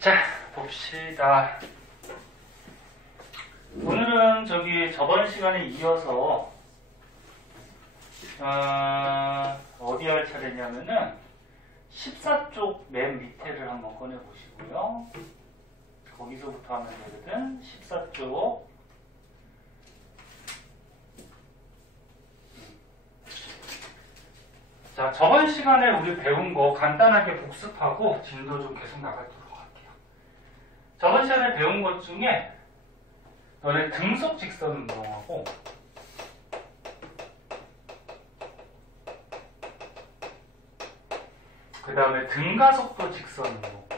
자, 봅시다. 오늘은 저번 시간에 이어서 어디 할 차례냐면은 14쪽 맨 밑에를 한번 꺼내 보시고요. 거기서부터 하면 되거든. 14쪽. 자, 저번 시간에 우리 배운 거 간단하게 복습하고 진도 좀 계속 나가도록 할게요. 저번 시간에 배운 것 중에 너네 등속 직선 운동하고 그 다음에 등가속도 직선 운동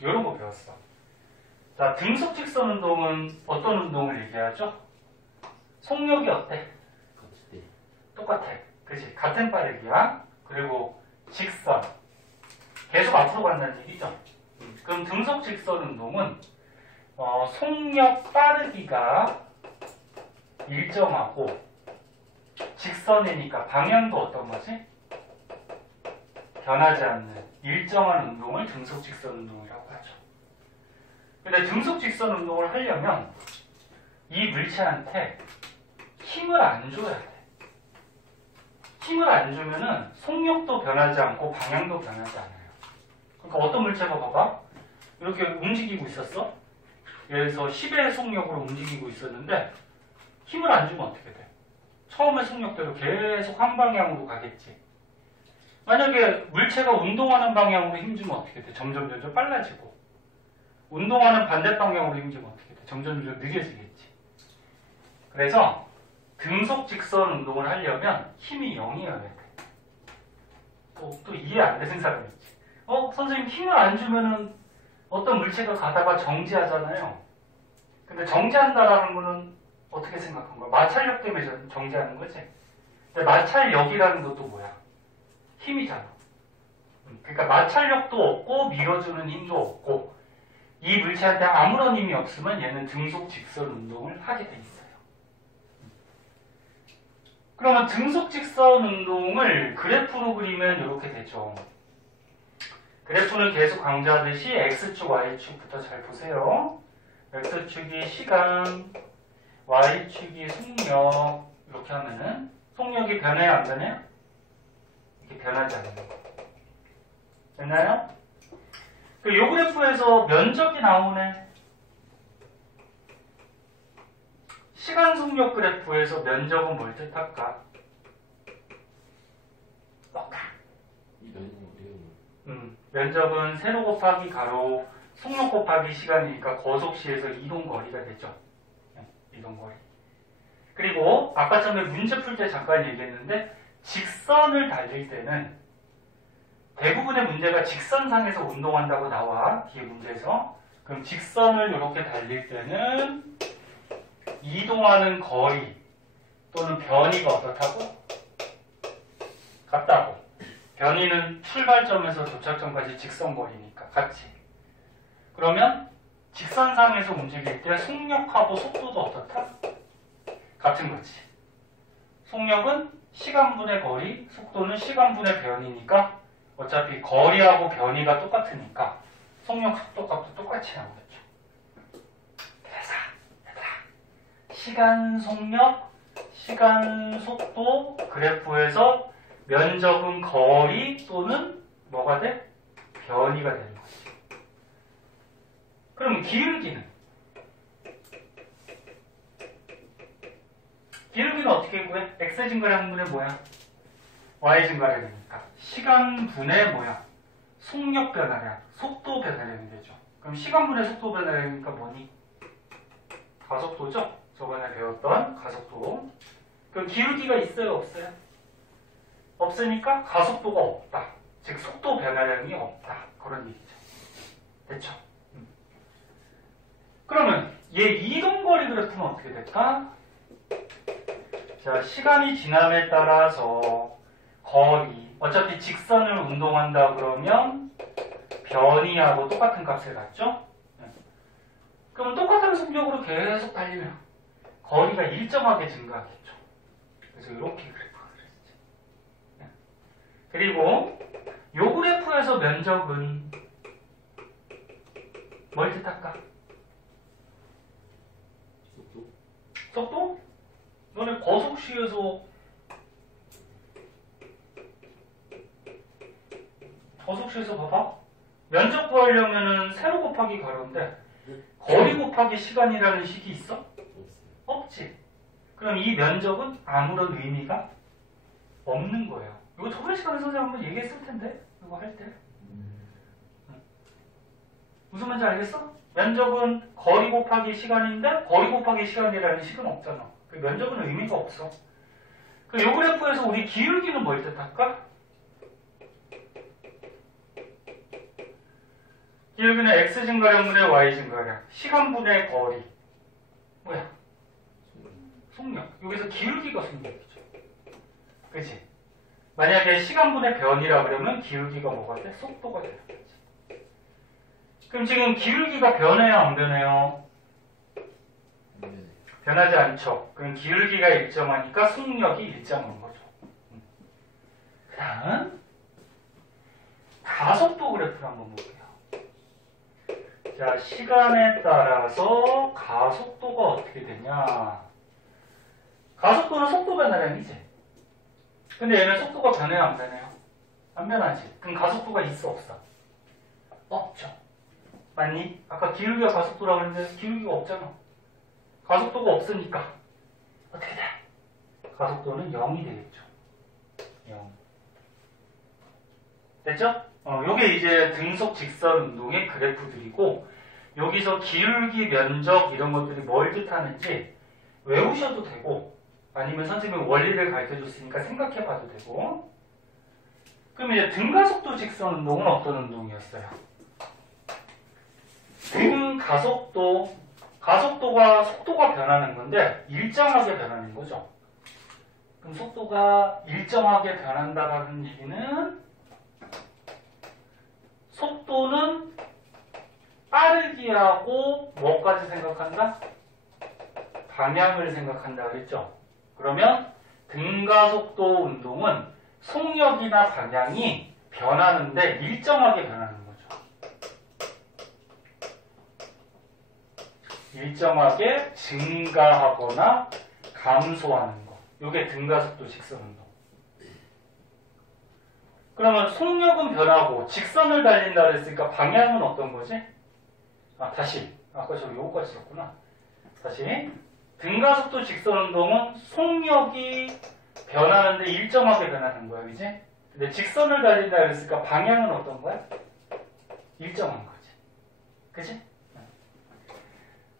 이런 거 배웠어. 자, 등속 직선 운동은 어떤 운동을 얘기하죠? 속력이 어때? 똑같아. 그치? 같은 빠르기야. 그리고 직선. 계속 앞으로 간다는 얘기죠. 그럼 등속 직선 운동은 속력 빠르기가 일정하고 직선이니까 방향도 어떤 거지? 변하지 않는 일정한 운동을 등속 직선 운동이라고 하죠. 근데 등속 직선 운동을 하려면 이 물체한테 힘을 안 줘야 돼. 힘을 안 주면은 속력도 변하지 않고 방향도 변하지 않아요. 그러니까 어떤 물체가 봐봐. 이렇게 움직이고 있었어. 예를 들어서 10의 속력으로 움직이고 있었는데 힘을 안 주면 어떻게 돼? 처음의 속력대로 계속 한 방향으로 가겠지. 만약에 물체가 운동하는 방향으로 힘주면 어떻게 돼? 점점 빨라지고. 운동하는 반대 방향으로 힘주면 어떻게 돼? 점점 느려지겠지. 그래서 등속 직선 운동을 하려면 힘이 0이어야 돼. 또 이해 안 되는 사람 있지. 선생님 힘을 안 주면은 어떤 물체가 가다가 정지하잖아요. 근데 정지한다라는 거는 어떻게 생각한 거야? 마찰력 때문에 정지하는 거지. 근데 마찰력이라는 것도 뭐야? 힘이잖아. 그러니까 마찰력도 없고 밀어주는 힘도 없고 이 물체한테 아무런 힘이 없으면 얘는 등속 직선 운동을 하게 돼 있어요. 그러면 등속 직선 운동을 그래프로 그리면 이렇게 되죠. 그래프는 계속 강조하듯이 X축, Y축부터 잘 보세요. X축이 시간, Y축이 속력 이렇게 하면은 속력이 변해요 안 변해요? 이렇게 변하지 않는 거. 됐나요? 이 그래프에서 면적이 나오네. 시간 속력 그래프에서 면적은 뭘 뜻할까? 면적은 세로 곱하기 가로, 속력 곱하기 시간이니까 거속시에서 이동거리가 되죠. 이동거리. 그리고 아까 전에 문제 풀 때 잠깐 얘기했는데 직선을 달릴 때는 대부분의 문제가 직선상에서 운동한다고 나와. 뒤에 문제에서. 그럼 직선을 이렇게 달릴 때는 이동하는 거리 또는 변이가 어떻다고? 같다고. 변이는 출발점에서 도착점까지 직선거리니까 같이. 그러면 직선상에서 움직일 때 속력하고 속도도 어떻다? 같은 거지. 속력은 시간분의 거리, 속도는 시간분의 변이니까 어차피 거리하고 변이가 똑같으니까 속력, 속도값도 똑같이 나오겠죠. 그래서 얘들아, 시간 속력, 시간 속도 그래프에서 면적은 거리 또는 뭐가 돼? 변이가 되는 거지. 그럼 기울기는? 기울기는 어떻게 구해? x 증가량분의 뭐야? y 증가량이니까 시간분의 뭐야? 속력 변화량, 속도 변화량이 되죠. 그럼 시간분의 속도 변화량이니까 뭐니? 가속도죠? 저번에 배웠던 가속도. 그럼 기울기가 있어요? 없어요? 없으니까 가속도가 없다. 즉 속도 변화량이 없다. 그런 얘기죠. 됐죠? 그러면 얘 이동거리 그래프는 어떻게 될까? 자, 시간이 지남에 따라서 거리, 어차피 직선을 운동한다 그러면 변이하고 똑같은 값을 갖죠? 그럼 똑같은 속력으로 계속 달리면 거리가 일정하게 증가하겠죠. 그래서 이렇게 그래프가 그려지죠. 그리고 요 그래프에서 면적은 뭘 뜻할까? 속도? 너네 거속시에서 봐봐. 면적 구하려면은 세로 곱하기 가로인데 거리 곱하기 시간이라는 식이 있어? 없지. 그럼 이 면적은 아무런 의미가 없는 거예요. 이거 저번 시간에 선생님 한번 얘기했을 텐데 이거 할 때. 무슨 말인지 알겠어? 면적은 거리 곱하기 시간인데 거리 곱하기 시간이라는 식은 없잖아. 그 면적은 의미가 없어. 그 요 그래프에서 우리 기울기는 뭘 뜻할까? 기울기는 x 증가량분의 y 증가량, 시간분의 거리. 뭐야? 속력. 여기서 기울기가 속력이죠. 그치? 만약에 시간분의 변이라 그러면 기울기가 뭐가 돼? 속도가 되는 거지. 그럼 지금 기울기가 변해요, 안 변해요? 변하지 않죠. 그럼 기울기가 일정하니까 속력이 일정한 거죠. 그 다음 가속도 그래프를 한번 볼게요. 자, 시간에 따라서 가속도가 어떻게 되냐. 가속도는 속도 변화량이지. 근데 얘는 속도가 변해요, 안 변해요? 안 변하지. 그럼 가속도가 있어, 없어? 없죠. 맞니? 아까 기울기가 가속도라고 했는데 기울기가 없잖아. 가속도가 없으니까 어떻게 돼? 가속도는 0이 되겠죠. 0. 됐죠? 요게 이제 등속 직선 운동의 그래프들이고, 여기서 기울기, 면적 이런 것들이 뭘 뜻하는지 외우셔도 되고, 아니면 선생님이 원리를 가르쳐 줬으니까 생각해 봐도 되고. 그럼 이제 등가속도 직선 운동은 어떤 운동이었어요? 가속도가 속도가 변하는 건데 일정하게 변하는 거죠. 그럼 속도가 일정하게 변한다는 얘기는 속도는 빠르기하고 뭐까지 생각한다? 방향을 생각한다 그랬죠. 그러면 등가속도 운동은 속력이나 방향이 변하는데 일정하게 변하는 거죠. 일정하게 증가하거나 감소하는 거. 이게 등가속도 직선 운동. 그러면 속력은 변하고 직선을 달린다 그랬으니까 방향은 어떤 거지? 다시. 아까 저 요거까지 썼구나. 다시. 등가속도 직선 운동은 속력이 변하는데 일정하게 변하는 거야, 그지? 근데 직선을 달린다 그랬으니까 방향은 어떤 거야? 일정한 거지. 그지?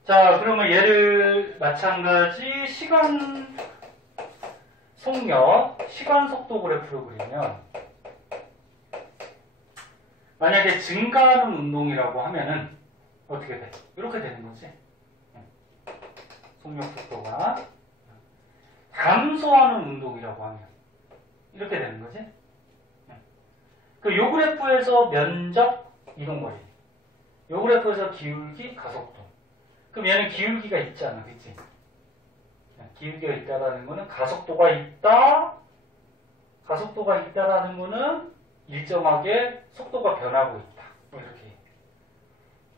자, 그러면 얘를 마찬가지 시간 속력, 시간 속도 그래프로 그리면 만약에 증가하는 운동이라고 하면은 어떻게 돼? 이렇게 되는 거지. 속력 속도가 감소하는 운동이라고 하면 이렇게 되는 거지. 요 그래프에서 면적, 이동거리. 요 그래프에서 기울기, 가속도. 그럼 얘는 기울기가 있잖아, 그치? 기울기가 있다라는 거는 가속도가 있다. 가속도가 있다라는 거는 일정하게 속도가 변하고 있다. 이렇게.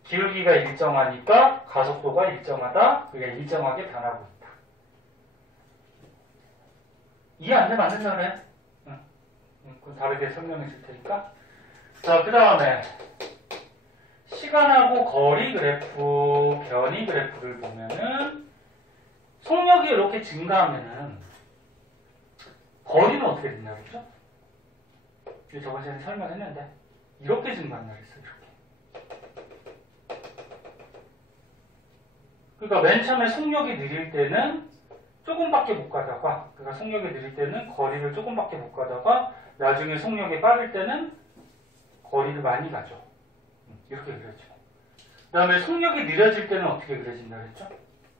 기울기가 일정하니까 가속도가 일정하다. 그게 일정하게 변하고 있다. 이해 안 되면 안 된다 그래? 응. 그럼 다르게 설명해 줄 테니까. 자, 그 다음에 시간하고 거리 그래프, 변이 그래프를 보면은 속력이 이렇게 증가하면은 거리는 어떻게 된다 그랬죠? 저번 시간에 설명했는데 이렇게 증가한다 그랬어. 이렇게. 그러니까 맨 처음에 속력이 느릴 때는 조금밖에 못 가다가, 그러니까 속력이 느릴 때는 거리를 조금밖에 못 가다가 나중에 속력이 빠를 때는 거리를 많이 가죠. 이렇게 그려지고. 그 다음에 속력이 느려질 때는 어떻게 그려진다 그랬죠?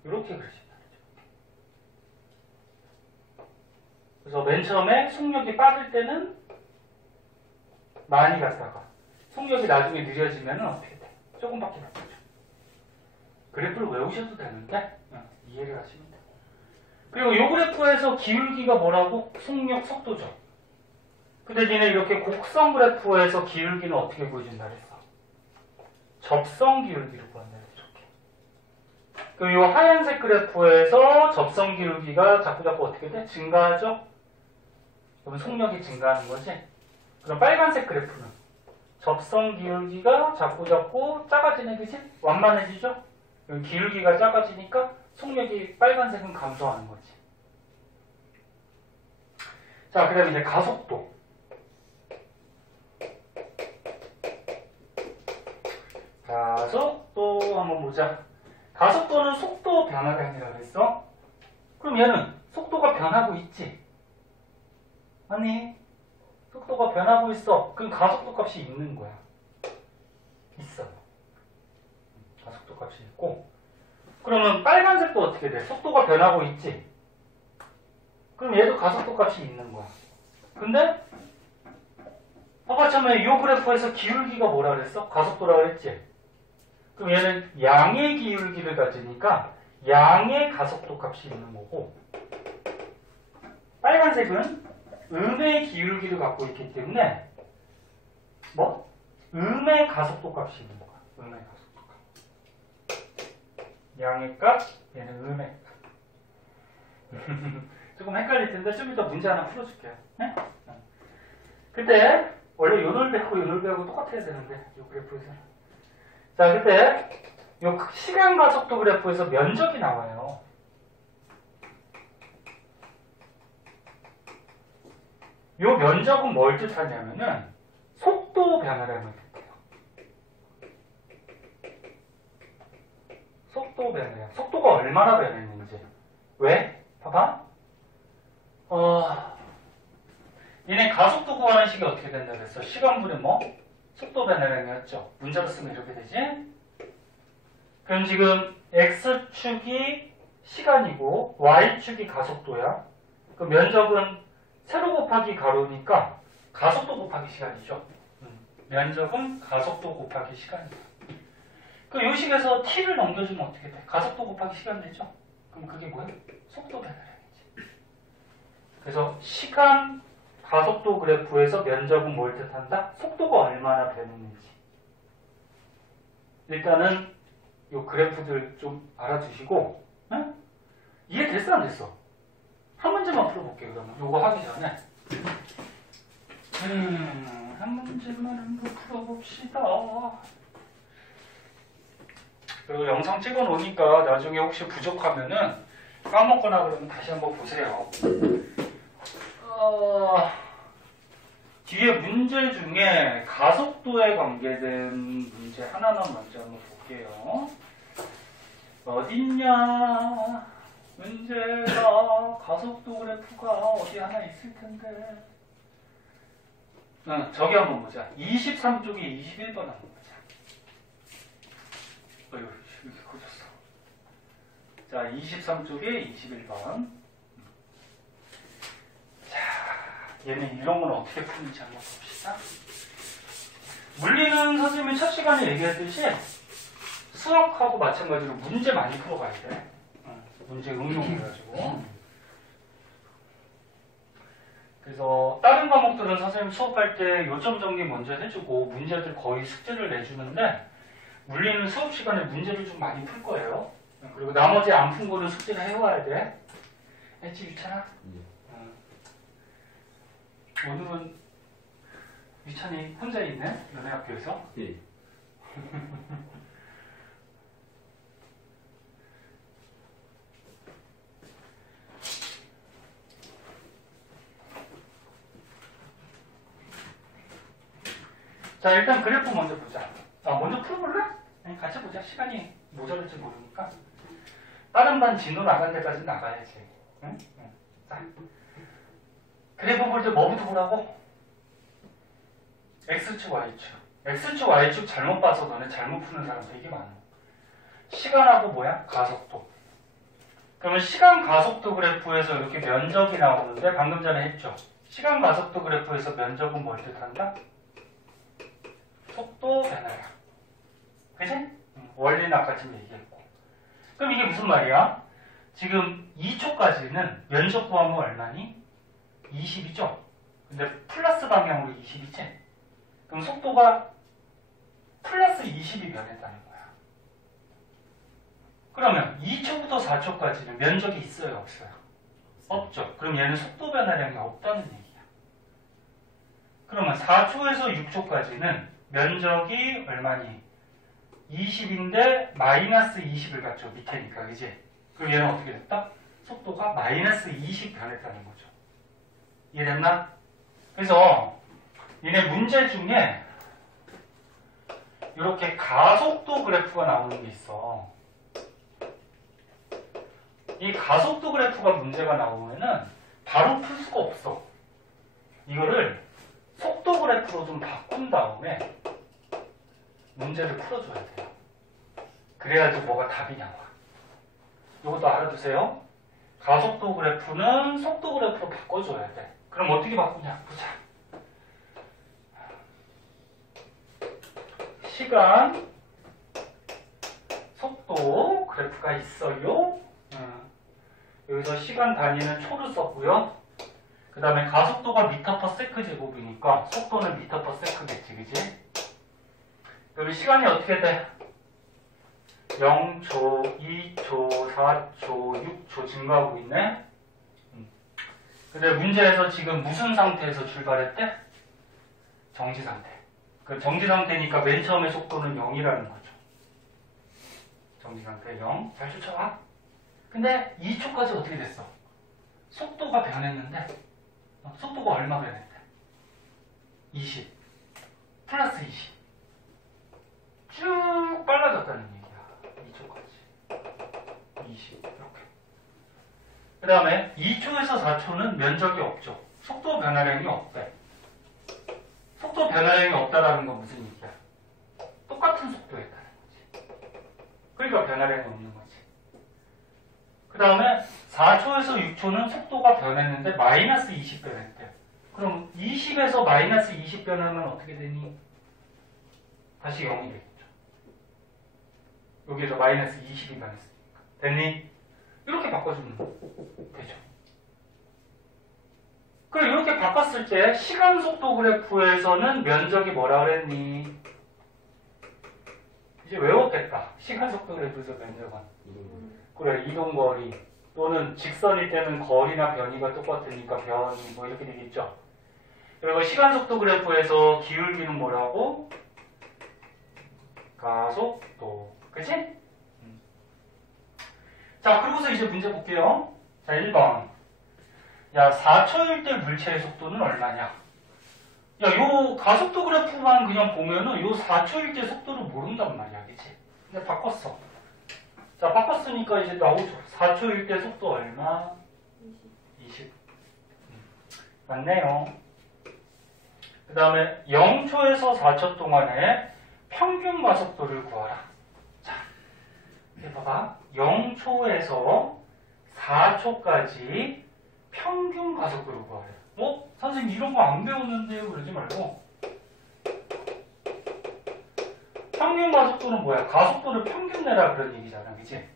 이렇게 그려진다 그랬죠. 그래서 맨 처음에 속력이 빠질 때는 많이 갔다가 속력이 나중에 느려지면 어떻게 돼? 조금밖에 못 가죠. 그래프를 외우셔도 되는데 이해를 하시면 돼요. 그리고 이 그래프에서 기울기가 뭐라고? 속력, 속도죠. 근데 니네 이렇게 곡선 그래프에서 기울기는 어떻게 보여준다 그랬어? 접선 기울기로 보인다 그랬어. 이렇게. 그럼 이 하얀색 그래프에서 접선 기울기가 자꾸자꾸 어떻게 돼? 증가하죠? 그럼 속력이 증가하는 거지? 그럼 빨간색 그래프는 접선 기울기가 자꾸자꾸 작아지네, 그치? 완만해지죠? 그럼 기울기가 작아지니까 속력이 빨간색은 감소하는 거지. 자, 그 다음에 이제 가속도. 가속도 한번 보자. 가속도는 속도 변화량이라고 했어. 그럼 얘는 속도가 변하고 있지? 아니, 속도가 변하고 있어. 그럼 가속도 값이 있는 거야. 있어. 가속도 값이 있고. 그러면 빨간색도 어떻게 돼? 속도가 변하고 있지? 그럼 얘도 가속도 값이 있는 거야. 근데 봐봐, 처음에 이 그래프에서 기울기가 뭐라 그랬어? 가속도라 그랬지? 그럼 얘는 양의 기울기를 가지니까 양의 가속도 값이 있는 거고, 빨간색은 음의 기울기를 갖고 있기 때문에 뭐? 음의 가속도 값이 있는 거야. 음의 가속도 값. 양의 값, 얘는 음의 값. 조금 헷갈릴 텐데 좀 이따 문제 하나 풀어줄게요. 네? 그때 원래 요널배하고 똑같아야 되는데 이 그래프에서는. 자, 그때 요 시간 가속도 그래프에서 면적이 나와요. 요 면적은 뭘 뜻하냐면은 속도 변화량을 뜻해요. 속도 변화량. 속도가 얼마나 변했는지. 왜? 봐봐. 얘네 가속도 구하는 식이 어떻게 된다 그랬어? 시간분의 뭐? 속도 변화량이었죠. 문자로 쓰면 이렇게 되지? 그럼 지금 X축이 시간이고 Y축이 가속도야. 그 면적은 세로 곱하기 가로니까 가속도 곱하기 시간이죠. 면적은 가속도 곱하기 시간이야. 그 요식에서 t를 넘겨주면 어떻게 돼? 가속도 곱하기 시간 되죠? 그럼 그게 뭐야? 속도 변화량이지. 그래서 시간 가속도 그래프에서 면적은 뭘 뜻한다? 속도가 얼마나 변했는지. 일단은 이 그래프들 좀 알아두시고, 응? 이해됐어 안 됐어? 한 문제만 풀어볼게요. 그러면 요거 하기 전에 한 문제만 한번 풀어봅시다. 그리고 영상 찍어 놓으니까 나중에 혹시 부족하면은 까먹거나 그러면 다시 한번 보세요. 뒤에 문제 중에 가속도에 관계된 문제 하나만 먼저 한번 볼게요. 어딨냐? 문제가 가속도 그래프가 어디 하나 있을 텐데. 저기 한번 보자. 23쪽에 21번 한번 보자. 어휴, 이렇게 커졌어. 자, 23쪽에 21번. 자, 얘는 이런 건 어떻게 푸는지 한번 봅시다. 물리는 선생님이 첫 시간에 얘기했듯이 수학하고 마찬가지로 문제 많이 풀어가야 돼. 문제 응용해가지고. 그래서 다른 과목들은 선생님 수업할 때 요점 정리 먼저 해주고 문제들 거의 숙제를 내주는데 물리는 수업 시간에 문제를 좀 많이 풀 거예요. 그리고 나머지 안 푼 거는 숙제를 해와야 돼. 했지, 유찬아? 오늘은 유찬이 혼자 있네? 너네 학교에서? 예. 자, 일단 그래프 먼저 보자. 먼저 풀어볼래? 아니, 같이 보자. 시간이 모자랄지 모르니까. 다른 반 진도 나갈 때까지 나가야지. 응? 자, 그래프 볼 때 뭐부터 보라고? X축, Y축. X축, Y축 잘못 봐서 너네 잘못 푸는 사람 되게 많아. 시간하고 뭐야? 가속도. 그러면 시간 가속도 그래프에서 이렇게 면적이 나오는데 방금 전에 했죠. 시간 가속도 그래프에서 면적은 뭘 뜻한다? 속도 변화량. 그치? 원리는 아까 지금 얘기했고. 그럼 이게 무슨 말이야? 지금 2초까지는 면적 구하면 얼마니? 20이죠? 근데 플러스 방향으로 20이지? 그럼 속도가 플러스 20이 변했다는 거야. 그러면 2초부터 4초까지는 면적이 있어요, 없어요? 없죠. 그럼 얘는 속도 변화량이 없다는 얘기야. 그러면 4초에서 6초까지는 면적이 얼마니? 20인데 마이너스 20을 갖죠. 밑에니까, 그지? 그럼 얘는 어떻게 됐다? 속도가 마이너스 20 변했다는 거죠. 이해됐나? 그래서 얘네 문제 중에 이렇게 가속도 그래프가 나오는 게 있어. 이 가속도 그래프가 문제가 나오면은 바로 풀 수가 없어. 이거를 속도 그래프로 좀 바꾼 다음에 문제를 풀어줘야 돼요. 그래야지 뭐가 답이 나와. 이것도 알아두세요. 가속도 그래프는 속도 그래프로 바꿔줘야 돼. 그럼 어떻게 바꾸냐? 보자. 시간, 속도 그래프가 있어요. 여기서 시간 단위는 초를 썼고요. 그 다음에 가속도가 미터 퍼 세크 제곱이니까 속도는 미터 퍼 세크겠지, 그지? 여기 시간이 어떻게 돼? 0초, 2초, 4초, 6초 증가하고 있네. 근데 문제에서 지금 무슨 상태에서 출발했대? 정지 상태. 그 정지 상태니까 맨 처음에 속도는 0이라는 거죠. 정지 상태 0. 잘 쫓아와. 근데 2초까지 어떻게 됐어? 속도가 변했는데 속도가 얼마 변했대? 20. 플러스 20. 쭉 빨라졌다는 얘기야. 2초까지. 20. 이렇게. 그 다음에 2초에서 4초는 면적이 없죠. 속도 변화량이 없대. 속도 변화량이 없다라는 건 무슨 얘기야? 똑같은 속도였다는 거지. 그러니까 변화량이 없는 거지. 그 다음에 4초에서 6초는 속도가 변했는데 마이너스 20 변했대. 그럼 20에서 마이너스 20 변하면 어떻게 되니? 다시 0이 되겠죠. 여기에서 마이너스 20이 변했으니까. 됐니? 이렇게 바꿔주면 되죠. 그럼 이렇게 바꿨을 때 시간 속도 그래프에서는 면적이 뭐라 그랬니? 이제 외웠겠다. 시간 속도 그래프에서 면적은. 그래, 이동거리 또는 직선일 때는 거리나 변이가 똑같으니까 변이 뭐 이렇게 되겠죠. 그리고 시간속도 그래프에서 기울기는 뭐라고? 가속도. 그치? 자, 그러고서 이제 문제 볼게요. 자, 1번. 야, 4초일 때 물체의 속도는 얼마냐? 야, 요 가속도 그래프만 그냥 보면은 요 4초일 때 속도를 모른단 말이야. 그치? 근데 바꿨어. 자, 바꿨으니까 이제 나오죠. 4초일 때 속도 얼마? 20. 맞네요. 그 다음에 0초에서 4초 동안에 평균 가속도를 구하라. 자, 이렇게 봐봐. 0초에서 4초까지 평균 가속도를 구하래. 선생님 이런 거 안 배웠는데요? 그러지 말고. 평균 가속도는 뭐야? 가속도를 평균 내라 그런 얘기잖아. 그치?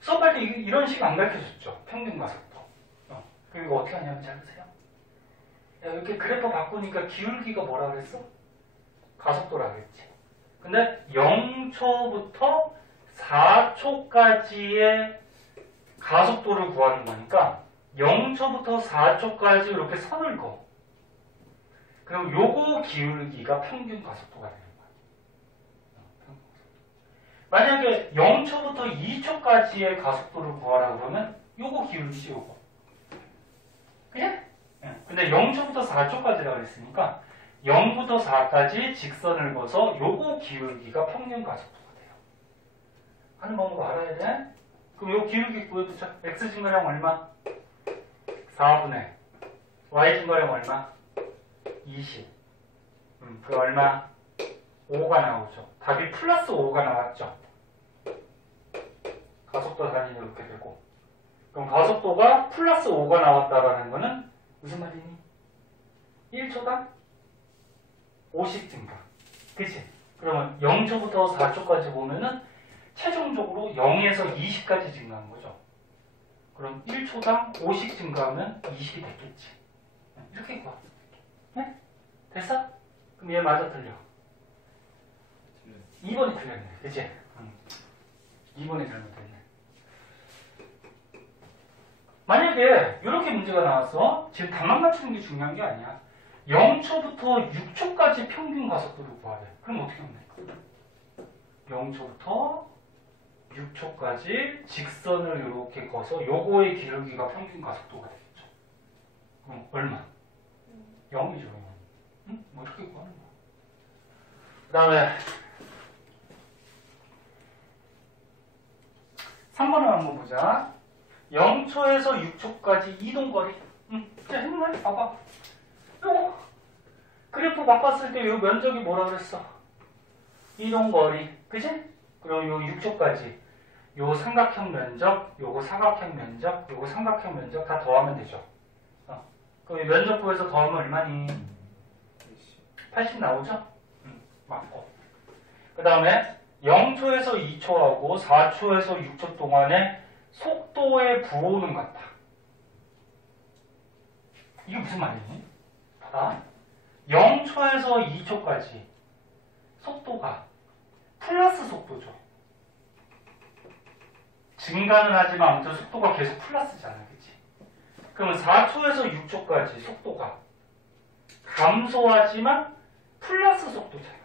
수업할 때 이런 식 안 가르쳐줬죠? 평균 가속도. 그리고 어떻게 하냐면 잘 보세요. 야, 이렇게 그래프 바꾸니까 기울기가 뭐라 그랬어? 가속도라 그랬지. 근데 0초부터 4초까지의 가속도를 구하는 거니까 0초부터 4초까지 이렇게 선을 그어. 그럼 요거 기울기가 평균 가속도가 되는 거야. 만약에 0초부터 2초까지의 가속도를 구하라 그러면 요거 기울기지 요거. 그냥? 근데 0초부터 4초까지라고 그랬으니까 0부터 4까지 직선을 그어서 요거 기울기가 평균 가속도가 돼요. 하는 방법 알아야 돼? 그럼 요 기울기 구해보자. x 증가량 얼마? 4분의 y 증가량 얼마? 20. 그 얼마? 5가 나오죠. 답이 플러스 5가 나왔죠. 가속도 단위는 이렇게 되고. 그럼 가속도가 플러스 5가 나왔다라는 거는 무슨 말이니? 1초당 50 증가. 그치? 그러면 0초부터 4초까지 보면은 최종적으로 0에서 20까지 증가한 거죠. 그럼 1초당 5씩 증가하면 20이 됐겠지. 이렇게 구하. 네? 됐어? 그럼 얘 맞아 틀려? 2번이 틀렸네. 그치? 2번이 잘못됐네. 만약에 이렇게 문제가 나왔어. 지금 답만 맞추는 게 중요한 게 아니야. 0초부터 6초까지 평균 가속도를 구하래. 그럼 어떻게 하면 될까? 0초부터 6초까지 직선을 이렇게 거서 요거의 기울기가 평균 가속도가 되겠죠. 그럼 얼마? 0이죠. 응? 뭐 이렇게 구하는 거야. 그 다음에 3번을 한번 보자. 0초에서 6초까지 이동거리. 자, 했네? 봐봐. 요거. 그래프 바꿨을 때 요 면적이 뭐라 그랬어? 이동거리. 그치? 그럼 요 6초까지. 요 삼각형 면적, 요거 사각형 면적, 요거 삼각형 면적 다 더하면 되죠. 그럼 면적 구해서 더하면 얼마니? 80 나오죠? 맞고. 그 다음에 0초에서 2초하고 4초에서 6초 동안에 속도의 부호는 같다. 이게 무슨 말이니? 봐라. 0초에서 2초까지 속도가 플러스 속도죠. 증가는 하지만 아무튼 속도가 계속 플러스잖아. 그치? 그러면 4초에서 6초까지 속도가 감소하지만 플러스 속도잖아.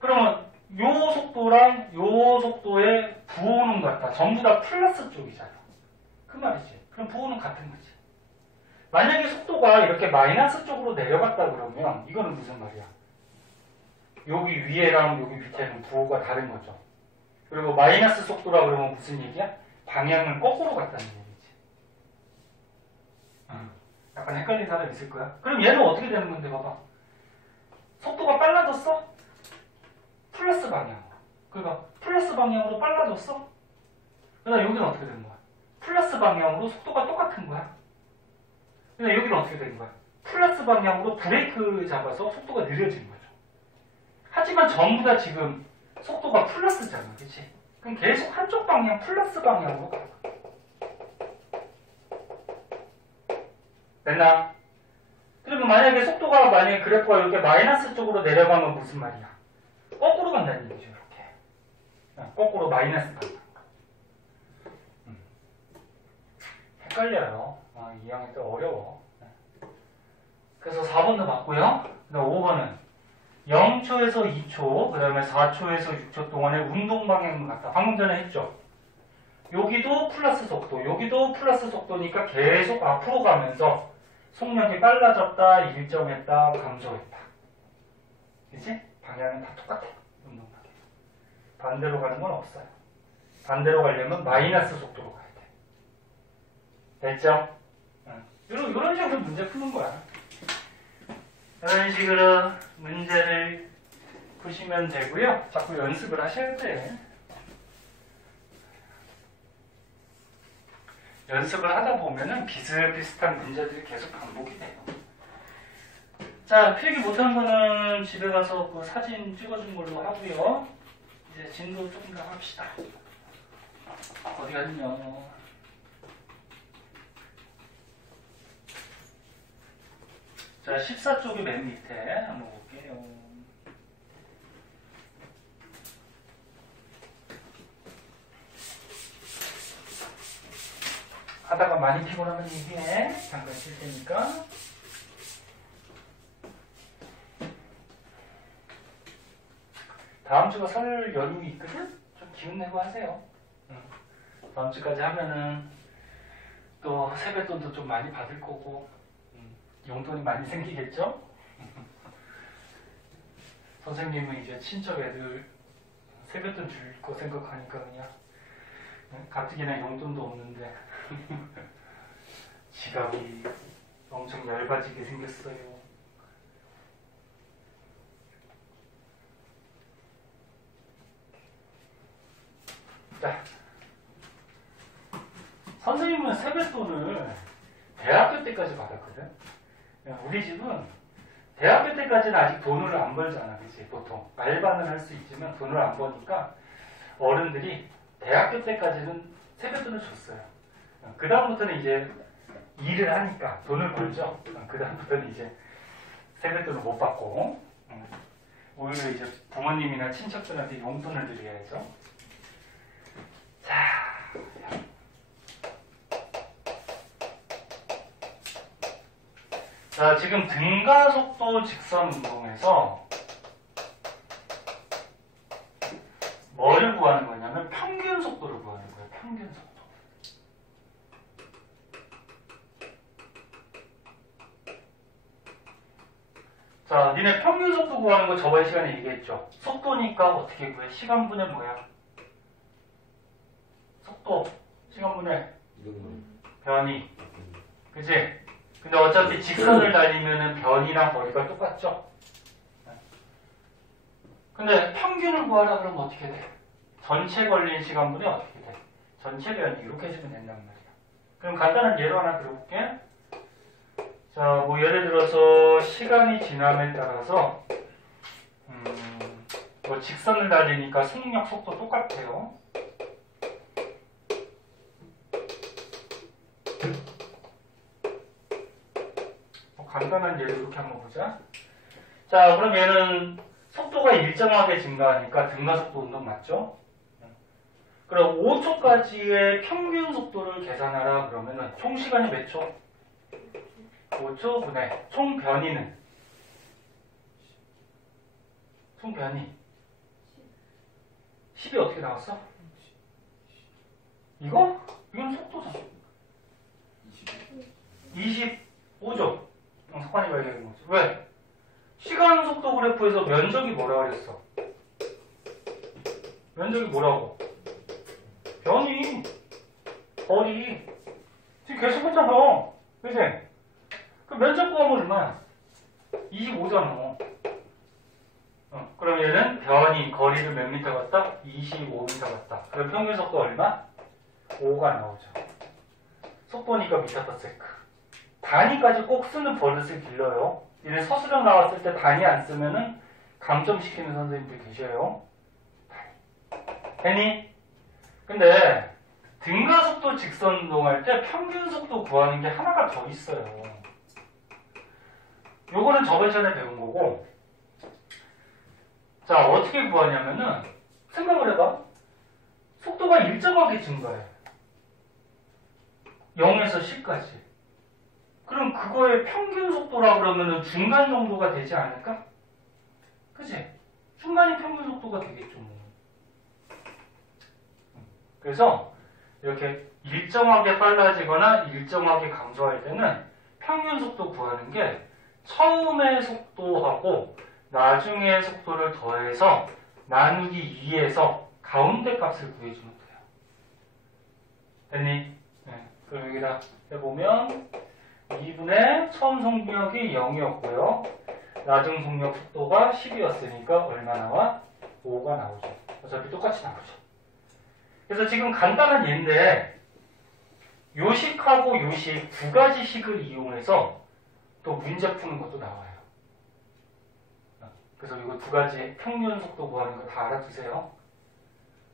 그러면 요 속도랑 요 속도의 부호는 같다. 전부 다 플러스 쪽이잖아. 그 말이지. 그럼 부호는 같은 거지. 만약에 속도가 이렇게 마이너스 쪽으로 내려갔다 그러면 이거는 무슨 말이야? 여기 위에랑 여기 밑에는 부호가 다른 거죠. 그리고 마이너스 속도라 그러면 무슨 얘기야? 방향을 거꾸로 갔다는 얘기지. 약간 헷갈린 사람 있을 거야. 그럼 얘는 어떻게 되는 건데 봐봐. 속도가 빨라졌어? 플러스 방향. 그러니까 플러스 방향으로 빨라졌어? 그다음 여기는 어떻게 되는 거야? 플러스 방향으로 속도가 똑같은 거야. 그다음 여기는 어떻게 되는 거야? 플러스 방향으로 브레이크 잡아서 속도가 느려지는 거죠. 하지만 전부 다 지금 속도가 플러스잖아. 그치? 그럼 계속 한쪽 방향 플러스 방향으로 가. 됐나? 그러면 만약에 속도가 만약에 그래프가 이렇게 마이너스 쪽으로 내려가면 무슨 말이야? 거꾸로 간다는 얘기죠. 이렇게. 거꾸로 마이너스 방향. 헷갈려요. 이 학년 때 어려워. 그래서 4번도 맞고요. 그다음 5번은 0초에서 2초, 그 다음에 4초에서 6초 동안의 운동 방향은 같다. 방금 전에 했죠. 여기도 플러스 속도, 여기도 플러스 속도니까 계속 앞으로 가면서 속력이 빨라졌다, 일정했다, 감소했다. 그치? 방향은 다 똑같아. 운동 방향. 반대로 가는 건 없어요. 반대로 가려면 마이너스 속도로 가야 돼. 됐죠? 이런 식으로 문제 푸는 거야. 이런 식으로 문제를 푸시면 되고요. 자꾸 연습을 하셔야 돼. 연습을 하다 보면은 비슷비슷한 문제들이 계속 반복이 돼요. 자, 필기 못한 거는 집에 가서 그 사진 찍어준 걸로 하고요. 이제 진도 조금 더 합시다. 어디 갔냐? 자, 14쪽이 맨 밑에 한번 볼게요. 하다가 많이 피곤하면 얘기해. 잠깐 쉴 테니까. 다음 주가 설 연휴이 있거든? 좀 기운 내고 하세요. 다음 주까지 하면은 또 세뱃돈도 좀 많이 받을 거고 용돈이 많이 생기겠죠? 선생님은 이제 친척 애들 세뱃돈 줄 거 생각하니까 그냥 가뜩이나 용돈도 없는데 지갑이 엄청 얇아지게 생겼어요. 자, 선생님은 세뱃돈을 대학교 때까지 받았거든. 우리 집은 대학교 때까지는 아직 돈을 안 벌잖아, 그치? 보통 알바는 할 수 있지만 돈을 안 버니까 어른들이 대학교 때까지는 세뱃돈을 줬어요. 그 다음부터는 이제 일을 하니까 돈을 벌죠. 그 다음부터는 이제 세뱃돈을 못 받고 오히려 이제 부모님이나 친척들한테 용돈을 드려야죠. 자, 지금 등가속도 직선 운동에서 뭐를 구하는 거냐면 평균 속도를 구하는 거예요. 평균 속도. 자, 니네 평균 속도 구하는 거 저번 시간에 얘기했죠. 속도니까 어떻게 구해? 시간분의 뭐야? 속도, 시간분의 변이. 그치? 근데 어차피 직선을 달리면은 변이랑 거리가 똑같죠? 근데 평균을 구하라 그러면 어떻게 돼? 전체 걸린 시간분이 어떻게 돼? 전체 변이 이렇게 해주면 된단 말이야. 그럼 간단한 예로 하나 들어볼게. 자, 뭐 예를 들어서 시간이 지남에 따라서 뭐 직선을 달리니까 승력 속도 똑같아요. 간단한 예를 이렇게 한번 보자. 자, 그럼 얘는 속도가 일정하게 증가하니까 등가속도 운동 맞죠? 그럼 5초까지의 평균 속도를 계산하라 그러면은 총 시간이 몇 초? 5초 분의 총 변이는? 총 변이 10이 어떻게 나왔어? 이거? 이건 속도잖아. 25죠? 석환이가 얘기하는 거지. 왜? 시간 속도 그래프에서 면적이 뭐라 그랬어? 면적이 뭐라고? 변이, 거리. 지금 계속 했잖아. 그치? 그 면적 구하면 얼마야? 25잖아. 그럼 얘는 변이, 거리를 몇 미터 갔다? 25미터 갔다. 그럼 평균 속도 얼마? 5가 나오죠. 속도니까 미터 퍼 세크. 단위까지 꼭 쓰는 버릇을 길러요. 이래 서술형 나왔을 때 단위 안 쓰면은 감점시키는 선생님들 계셔요. 됐니? 근데 등가속도 직선 운동할 때 평균 속도 구하는 게 하나가 더 있어요. 요거는 저번 시간에 배운 거고. 자, 어떻게 구하냐면은 생각을 해봐. 속도가 일정하게 증가해. 0에서 10까지. 그럼 그거의 평균 속도라 그러면은 중간 정도가 되지 않을까? 그치? 중간이 평균 속도가 되겠죠. 뭐. 그래서 이렇게 일정하게 빨라지거나 일정하게 감소할 때는 평균 속도 구하는 게 처음의 속도하고 나중의 속도를 더해서 나누기 2에서 가운데 값을 구해주면 돼요. 됐니? 네. 그럼 여기다 해보면 2분의 처음 속력이 0이었고요. 나중 속력 속도가 10이었으니까 얼마 나와? 5가 나오죠. 어차피 똑같이 나오죠. 그래서 지금 간단한 예인데 요식하고 요식 두 가지 식을 이용해서 또 문제 푸는 것도 나와요. 그래서 이거 두 가지 평균 속도 구하는 거 다 알아두세요.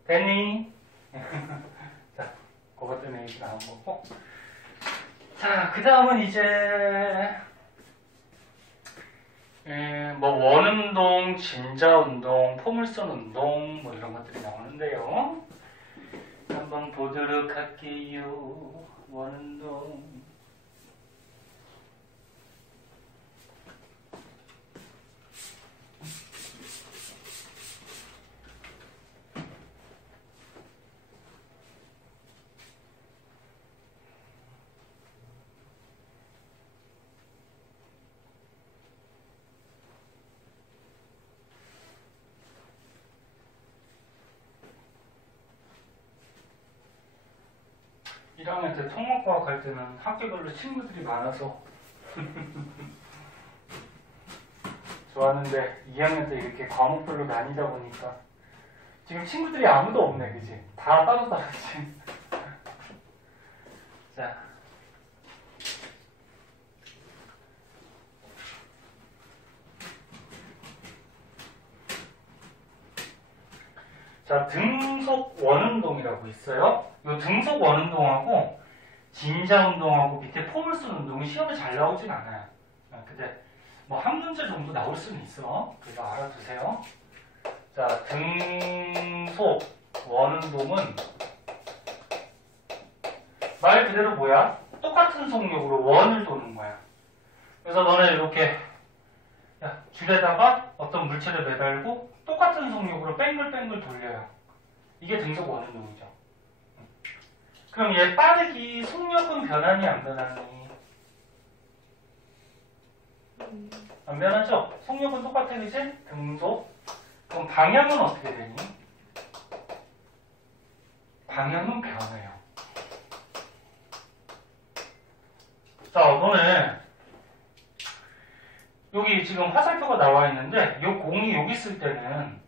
됐니? 자, 그것 때문에 이렇게 나온 거고. 자, 그 다음은 이제 뭐 원운동, 진자운동, 포물선 운동 뭐 이런 것들이 나오는데요. 한번 보도록 할게요. 원운동. 일 1학년 때 통합과학 할 때는 학교별로 친구들이 많아서 좋았는데 2학년 때 이렇게 과목별로 나뉘다 보니까 지금 친구들이 아무도 없네, 그지? 다 따로 따로지. 자, 자, 등속 원운동이라고 있어요. 이 등속 원운동하고 진자운동하고 밑에 폼을 쓰는 운동이 시험에 잘 나오진 않아요. 근데 뭐 한 문제 정도 나올 수는 있어. 그래서 알아두세요. 자, 등속 원운동은 말 그대로 뭐야? 똑같은 속력으로 원을 도는 거야. 그래서 너네 이렇게 줄에다가 어떤 물체를 매달고 똑같은 속력으로 뺑글뺑글 돌려요. 이게 등속 원운동이죠. 그럼 얘 빠르기 속력은 변하니 안 변하니? 안 변하죠? 속력은 똑같아, 그지? 등속. 그럼 방향은 어떻게 되니? 방향은 변해요. 자, 너네 여기 지금 화살표가 나와 있는데 이 공이 여기 있을 때는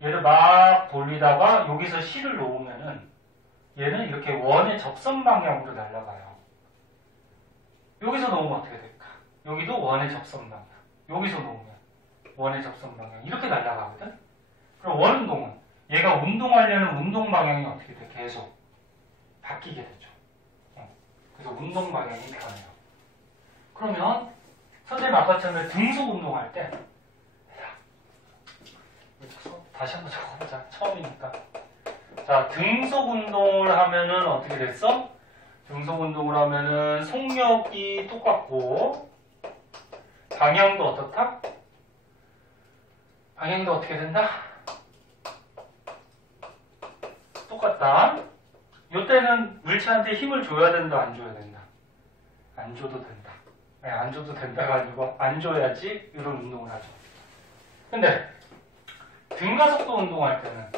얘를 막 돌리다가 여기서 실을 놓으면은 얘는 이렇게 원의 접선 방향으로 날아가요. 여기서 놓으면 어떻게 될까? 여기도 원의 접선 방향. 여기서 놓으면 원의 접선 방향. 이렇게 날아가거든? 그럼 원운동은 얘가 운동하려는 운동 방향이 어떻게 돼? 계속 바뀌게 되죠. 그래서 운동 방향이 변해요. 그러면 선생님 아까처럼 등속 운동할 때 다시 한번 적어보자. 처음이니까. 자, 등속 운동을 하면은 어떻게 됐어? 등속 운동을 하면은 속력이 똑같고 방향도 어떻다? 방향도 어떻게 된다? 똑같다. 이때는 물체한테 힘을 줘야 된다, 안 줘야 된다? 안 줘도 된다. 아니, 안 줘도 된다가 아니고 안 줘야지 이런 운동을 하죠. 근데 등가속도 운동할 때는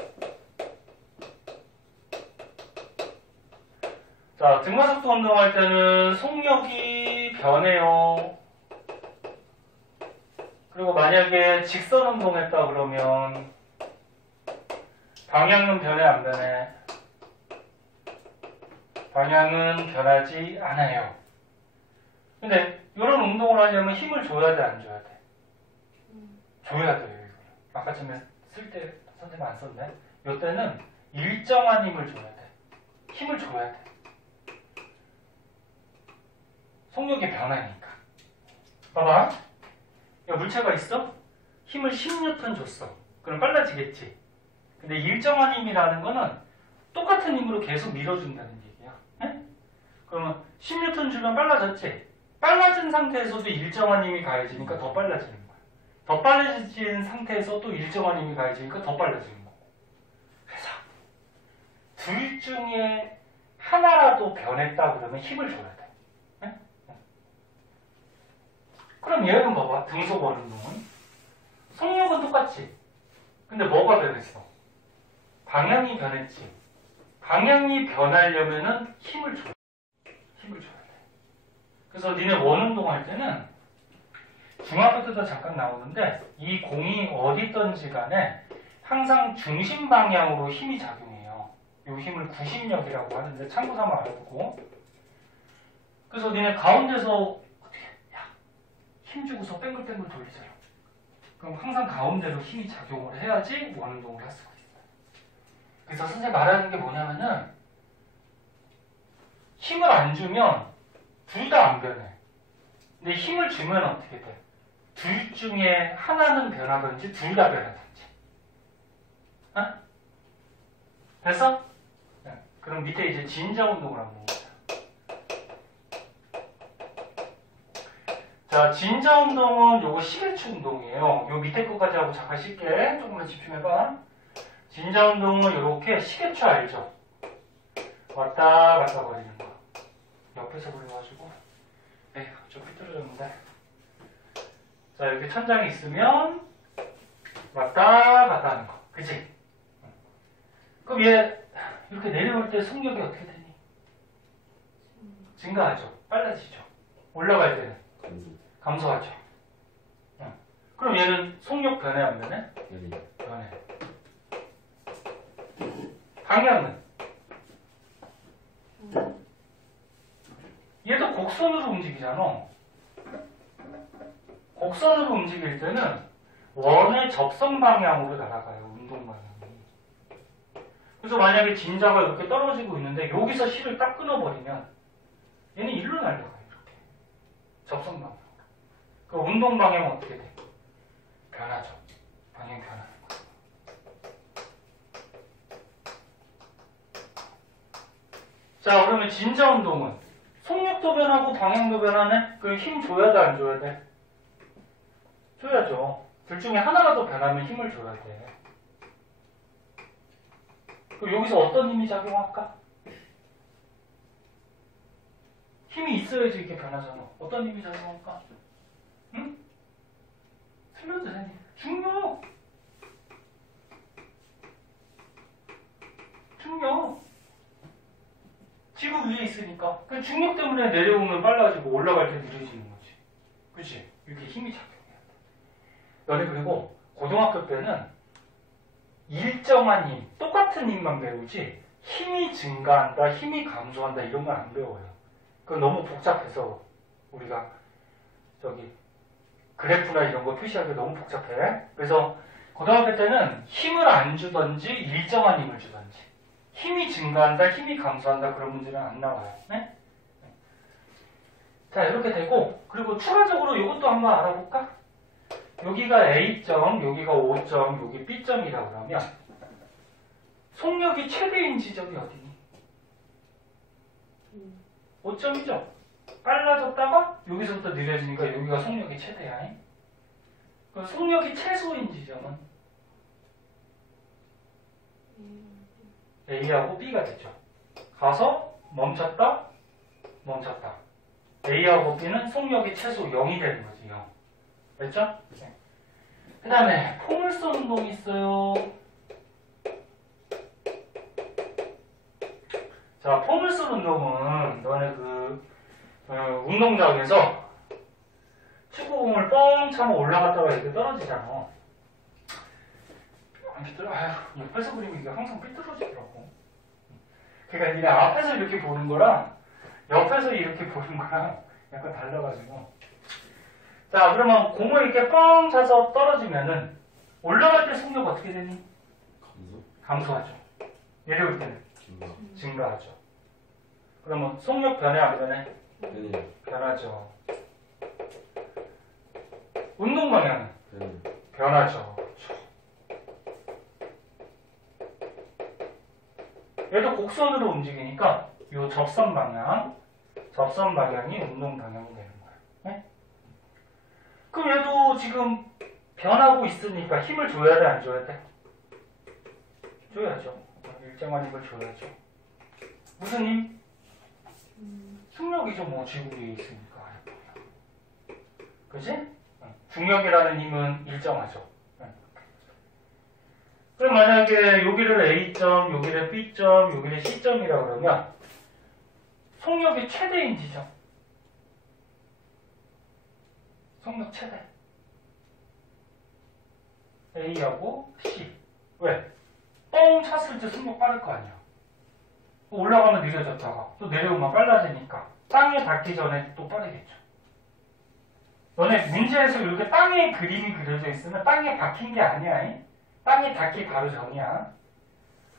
자, 등가속도 운동할 때는 속력이 변해요. 그리고 만약에 직선 운동했다 그러면 방향은 변해 안 변해? 방향은 변하지 않아요. 근데 이런 운동을 하려면 힘을 줘야 돼, 안 줘야 돼? 줘야 돼요. 이거. 아까 전에 쓸 때 선생님 안 썼네. 이때는 일정한 힘을 줘야 돼. 힘을 줘야 돼. 속력이 변하니까. 봐봐. 야, 물체가 있어? 힘을 10N 줬어. 그럼 빨라지겠지. 근데 일정한 힘이라는 거는 똑같은 힘으로 계속 밀어준다는 얘기야. 네? 그러면 10N 주면 빨라졌지? 빨라진 상태에서도 일정한 힘이 가해지니까 더 빨라지는 거야. 더 빨라진 상태에서 또 일정한 힘이 가해지니까 더 빨라지는 거고. 그래서 둘 중에 하나라도 변했다 그러면 힘을 줘야 돼. 네? 그럼 얘는 봐봐. 등속 원운동은 속력은 똑같지. 근데 뭐가 변했어? 방향이 변했지. 방향이 변하려면은 힘을 줘야 돼. 힘을 줘야 돼. 그래서 니네 원운동 할 때는 중학교 때도 잠깐 나오는데 이 공이 어디 있던지 간에 항상 중심 방향으로 힘이 작용해요. 이 힘을 구심력이라고 하는데 참고 삼아 알아두고. 그래서 니네 가운데서 어떻게 힘 주고서 뺑글뺑글 돌리세요. 그럼 항상 가운데로 힘이 작용을 해야지 원운동을 할 수가 있어요. 그래서 선생님 말하는 게 뭐냐면은 힘을 안 주면 둘 다 안 변해. 근데 힘을 주면 어떻게 돼? 둘 중에 하나는 변하든지 둘 다 변하든지. 어? 됐어? 네. 그럼 밑에 이제 진자 운동을 한번 보자. 자, 진자 운동은 요거 시계추 운동이에요. 요 밑에 것까지 하고 잠깐 쉴게. 조금만 집중해봐. 진자 운동은 이렇게 시계추 알죠? 왔다 갔다 거리는 거. 옆에서 그려가지고 좀 삐뚤어졌는데. 자, 이렇게 천장이 있으면 왔다 갔다 하는 거. 그치? 그럼 얘 이렇게 내려올 때 속력이 어떻게 되니? 증가하죠. 빨라지죠. 올라갈 때는 감소하죠. 그럼 얘는 속력 변해 안 변해? 변해. 방향은? 얘도 곡선으로 움직이잖아. 곡선으로 움직일 때는 원의 접선 방향으로 날아가요. 운동 방향이. 그래서 만약에 진자가 이렇게 떨어지고 있는데 여기서 실을 딱 끊어버리면 얘는 일로 날려가요. 이렇게. 접선 방향. 그 운동 방향은 어떻게 돼? 변하죠. 방향 변하는 거예요. 자, 그러면 진자 운동은 속력도 변하고 방향도 변하네? 그 힘 줘야 돼, 안 줘야 돼? 줘야죠. 둘 중에 하나라도 변하면 힘을 줘야 돼. 그럼 여기서 어떤 힘이 작용할까? 힘이 있어야지 이게 변하잖아. 어떤 힘이 작용할까? 응? 틀려도 되니? 중력! 중력! 지구 위에 있으니까. 그 중력 때문에 내려오면 빨라지고 올라갈 때 느려지는 거지. 그치? 이렇게 힘이 작용해야 돼. 너네 그리고 고등학교 때는 일정한 힘, 똑같은 힘만 배우지 힘이 증가한다, 힘이 감소한다 이런 건 안 배워요. 그건 너무 복잡해서 우리가 저기 그래프나 이런 거 표시하기 너무 복잡해. 그래서 고등학교 때는 힘을 안 주던지 일정한 힘을 주던지 힘이 증가한다, 힘이 감소한다 그런 문제는 안 나와요. 네? 자, 이렇게 되고 그리고 추가적으로 이것도 한번 알아볼까? 여기가 A점, 여기가 O점, 여기 B점이라고 그러면 속력이 최대인 지점이 어디니? 5점이죠? 빨라졌다가 여기서부터 느려지니까 여기가 속력이 최대야. 그럼 속력이 최소인 지점은 A하고 B가 되죠. 가서 멈췄다, 멈췄다. A하고 B는 속력이 최소 0이 되는 거지, 0. 됐죠? 네. 그 다음에 포물선 운동이 있어요. 자, 포물선 운동은 너네 운동장에서 축구공을 뻥 차면 올라갔다가 이렇게 떨어지잖아. 안 삐뚤어? 아휴, 옆에서 그리면 이게 항상 삐뚤어지더라고. 그러니까 니네 앞에서 이렇게 보는 거랑 옆에서 이렇게 보는 거랑 약간 달라가지고. 자, 그러면 공을 이렇게 뻥 차서 떨어지면은 올라갈 때 속력 어떻게 되니? 감소하죠. 내려올 때는 증가하죠. 그러면 속력 변해 안 변해? 변하죠. 운동 방향은 변하죠. 얘도 곡선으로 움직이니까 이 접선 방향이 운동 방향이 되는 거예요. 네? 그럼 얘도 지금 변하고 있으니까 힘을 줘야 돼, 안 줘야 돼? 줘야죠. 일정한 힘을 줘야죠. 무슨 힘? 중력이죠. 뭐 지구 위에 있으니까. 그치? 중력이라는 힘은 일정하죠. 그럼 만약에 여기를 A점, 여기를 B점, 여기를 C점이라고 그러면 속력이 최대인 지점. 속력 최대. A하고 C. 왜? 뻥 찼을 때 속력 빠를 거 아니야. 올라가면 느려졌다가 또 내려오면 빨라지니까 땅에 닿기 전에 또 빠르겠죠. 너네 문제에서 이렇게 땅에 그림이 그려져 있으면 땅에 박힌 게 아니야. 땅에 닿기 바로 전이야.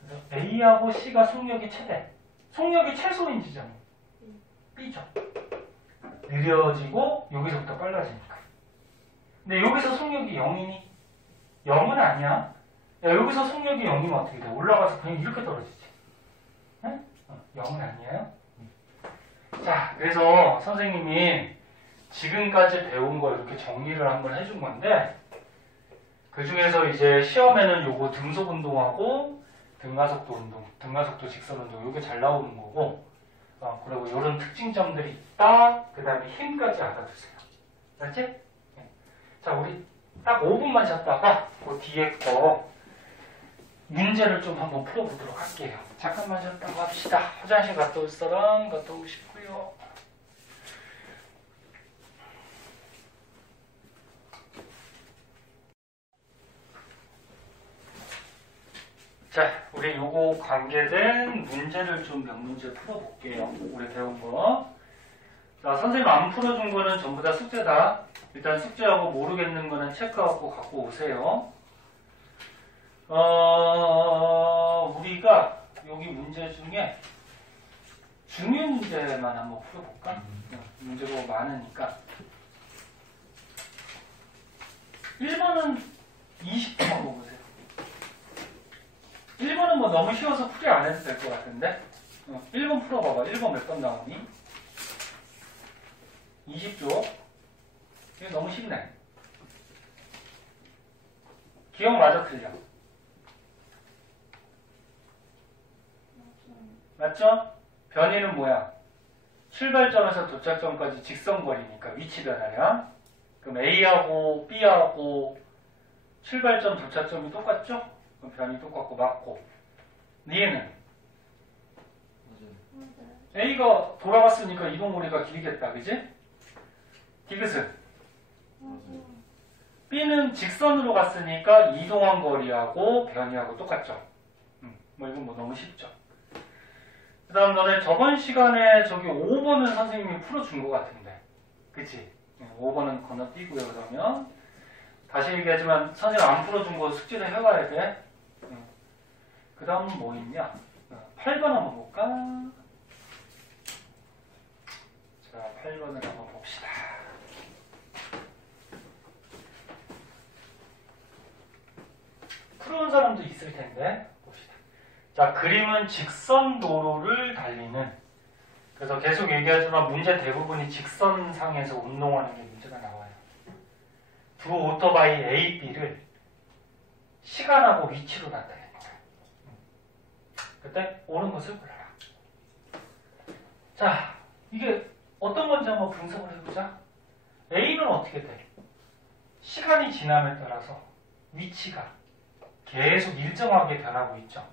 그래서 A하고 C가 속력이 최대. 속력이 최소인 지점. B죠. 느려지고 여기서부터 빨라지니까. 근데 여기서 속력이 0이니? 0은 아니야. 야, 여기서 속력이 0이면 어떻게 돼? 올라가서 그냥 이렇게 떨어지지. 네? 0은 아니에요. 자, 그래서 선생님이 지금까지 배운 거 이렇게 정리를 한번 해준 건데 그 중에서 이제 시험에는 요거 등속 운동하고 등가속도 운동, 등가속도 직선 운동 요게 잘 나오는 거고 그리고 이런 특징점들이 있다. 그 다음에 힘까지 알아두세요. 알았지? 네. 자, 우리 딱 5분만 쉬었다가 그 뒤에 거 문제를 좀 한번 풀어보도록 할게요. 잠깐만 쉬었다가 합시다. 화장실 갔다 올 사람 갔다 오고 싶고요. 자, 우리 요거 관계된 문제를 좀 몇 문제 풀어볼게요. 우리 배운 거. 자, 선생님 안 풀어준 거는 전부 다 숙제다. 일단 숙제하고 모르겠는 거는 체크하고 갖고 오세요. 우리가 여기 문제 중에 중요 문제만 한번 풀어볼까? 문제가 많으니까. 1번은 20번만 보세요. 1번은 뭐 너무 쉬워서 풀이 안 해도 될 것 같은데. 1번 풀어봐봐. 1번 몇 번 나오니? 20조. 이게 너무 쉽네. 기억 맞아, 틀려? 맞죠? 변이는 뭐야? 출발점에서 도착점까지 직선거리니까 위치 변화량. 그럼 A하고 B하고 출발점 도착점이 똑같죠? 그럼 변이 똑같고 맞고. 얘는 A가 돌아갔으니까 이동거리가 길겠다, 그지? 디귿은 B는 직선으로 갔으니까 이동한 거리하고 변이하고 똑같죠? 뭐 이건 뭐 너무 쉽죠? 그 다음 너네 저번 시간에 저기 5번은 선생님이 풀어준 것 같은데 그치? 5번은 건너뛰고요. 그러면 다시 얘기하지만 선생님 안 풀어준 거 숙제를 해와야 돼. 그 다음은 뭐 있냐? 8번 한번 볼까? 자, 8번을 한번 봅시다. 풀어온 사람도 있을 텐데 봅시다. 자, 그림은 직선 도로를 달리는, 그래서 계속 얘기하지만 문제 대부분이 직선상에서 운동하는 게 문제가 나와요. 두 오토바이 A, B를 시간하고 위치로 나타내는 거예요. 그때 옳은 것을 골라라. 자, 이게 어떤 건지 한번 분석을 해보자. A는 어떻게 돼? 시간이 지남에 따라서 위치가 계속 일정하게 변하고 있죠.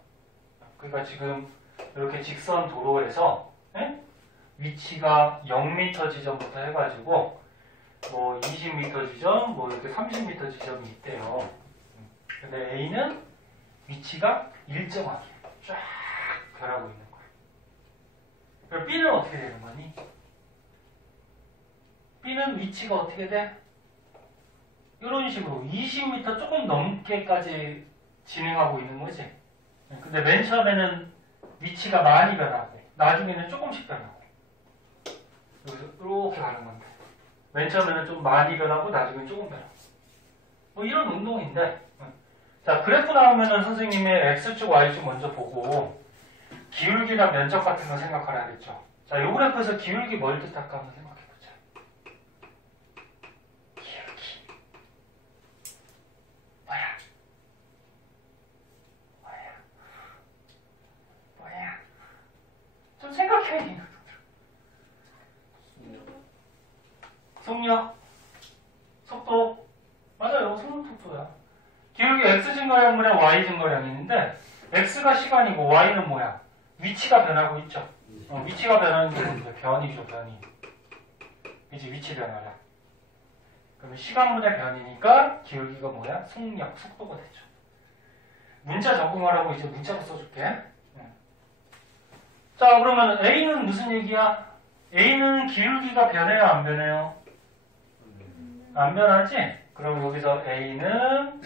그러니까 지금 이렇게 직선 도로에서 위치가 0m 지점부터 해가지고 뭐 20m 지점, 뭐 이렇게 30m 지점이 있대요. 근데 A는 위치가 일정하게 쫙 변하고 있는 거예요. 그럼 B는 어떻게 되는 거니? B는 위치가 어떻게 돼? 이런 식으로 20m 조금 넘게까지 진행하고 있는 거지. 근데 맨 처음에는 위치가 많이 변하고 나중에는 조금씩 변하고 여기서 이렇게 가는 건데 맨 처음에는 좀 많이 변하고 나중에는 조금 변하고 뭐 이런 운동인데, 자 그래프 나오면은 선생님의 X축, Y축 먼저 보고 기울기나 면적 같은 거 생각하라겠죠. 자, 이 그래프에서 기울기 뭘 뜻할까 한번 생각해보자. 기울기 뭐야? 좀 생각해. 속력, 속도, 맞아요. 속력 속도야. 기울기 x 증가량분의 y 증가량인데 x가 시간이고 y는 뭐야? 위치가 변하고 있죠. 위치가 변하는 게 뭔데? 변이죠, 변이. 이제 위치 변화량. 그러면 시간분의 변이니까 기울기가 뭐야? 속력, 속도가 되죠. 문자 적응하라고 이제 문자로 써줄게. 자, 그러면 A는 무슨 얘기야? A는 기울기가 변해요, 안 변해요? 안 변하지? 그럼 여기서 A는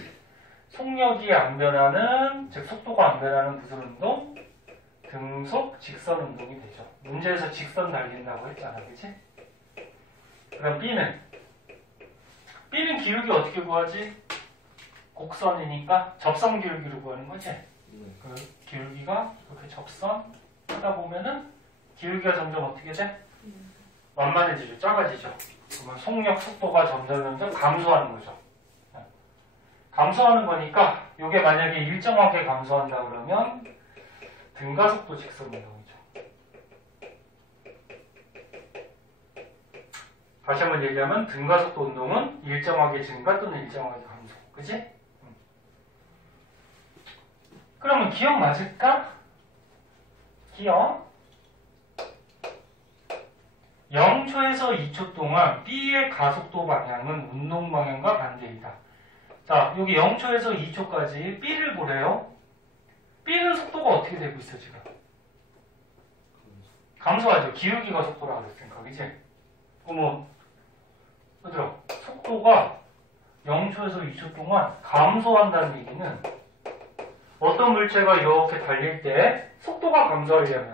속력이 안 변하는, 즉 속도가 안 변하는 무슨 운동? 등속 직선 운동이 되죠. 문제에서 직선 달린다고 했잖아, 그치? 그럼 B는 기울기 어떻게 구하지? 곡선이니까 접선 기울기로 구하는 거지? 그 기울기가 이렇게 접선 하다 보면은 기울기가 점점 어떻게 돼? 완만해지죠. 작아지죠. 그러면 속력, 속도가 점점 감소하는 거죠. 감소하는 거니까 이게 만약에 일정하게 감소한다 그러면 등가속도 직선 운동이죠. 다시 한번 얘기하면 등가속도 운동은 일정하게 증가 또는 일정하게 감소. 그치? 그러면 기억 맞을까? 기억. 0초에서 2초 동안 B의 가속도 방향은 운동 방향과 반대이다. 자, 여기 0초에서 2초까지 B를 보래요. B는 속도가 어떻게 되고 있어, 지금? 감소하죠. 기울기가 속도라고 그랬으니까, 그치? 그럼 그죠? 속도가 0초에서 2초 동안 감소한다는 얘기는 어떤 물체가 이렇게 달릴 때 속도가 감소하려면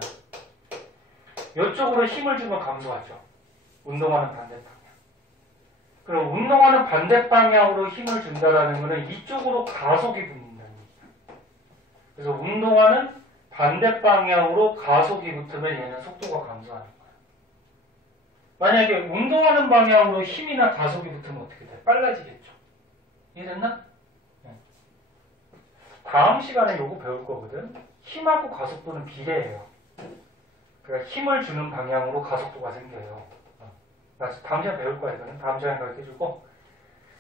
이쪽으로 힘을 주면 감소하죠. 운동하는 반대 방향. 그럼 운동하는 반대 방향으로 힘을 준다라는 것은 이쪽으로 가속이 붙는다는 얘기예요. 그래서 운동하는 반대 방향으로 가속이 붙으면 얘는 속도가 감소하는 거예요. 만약에 운동하는 방향으로 힘이나 가속이 붙으면 어떻게 돼? 빨라지겠죠. 이해됐나? 네. 다음 시간에 요거 배울 거거든. 힘하고 가속도는 비례해요. 그러니까 힘을 주는 방향으로 가속도가 생겨요. 다음 시간에 배울 거야, 이거는. 다음 시간에 가르쳐주고.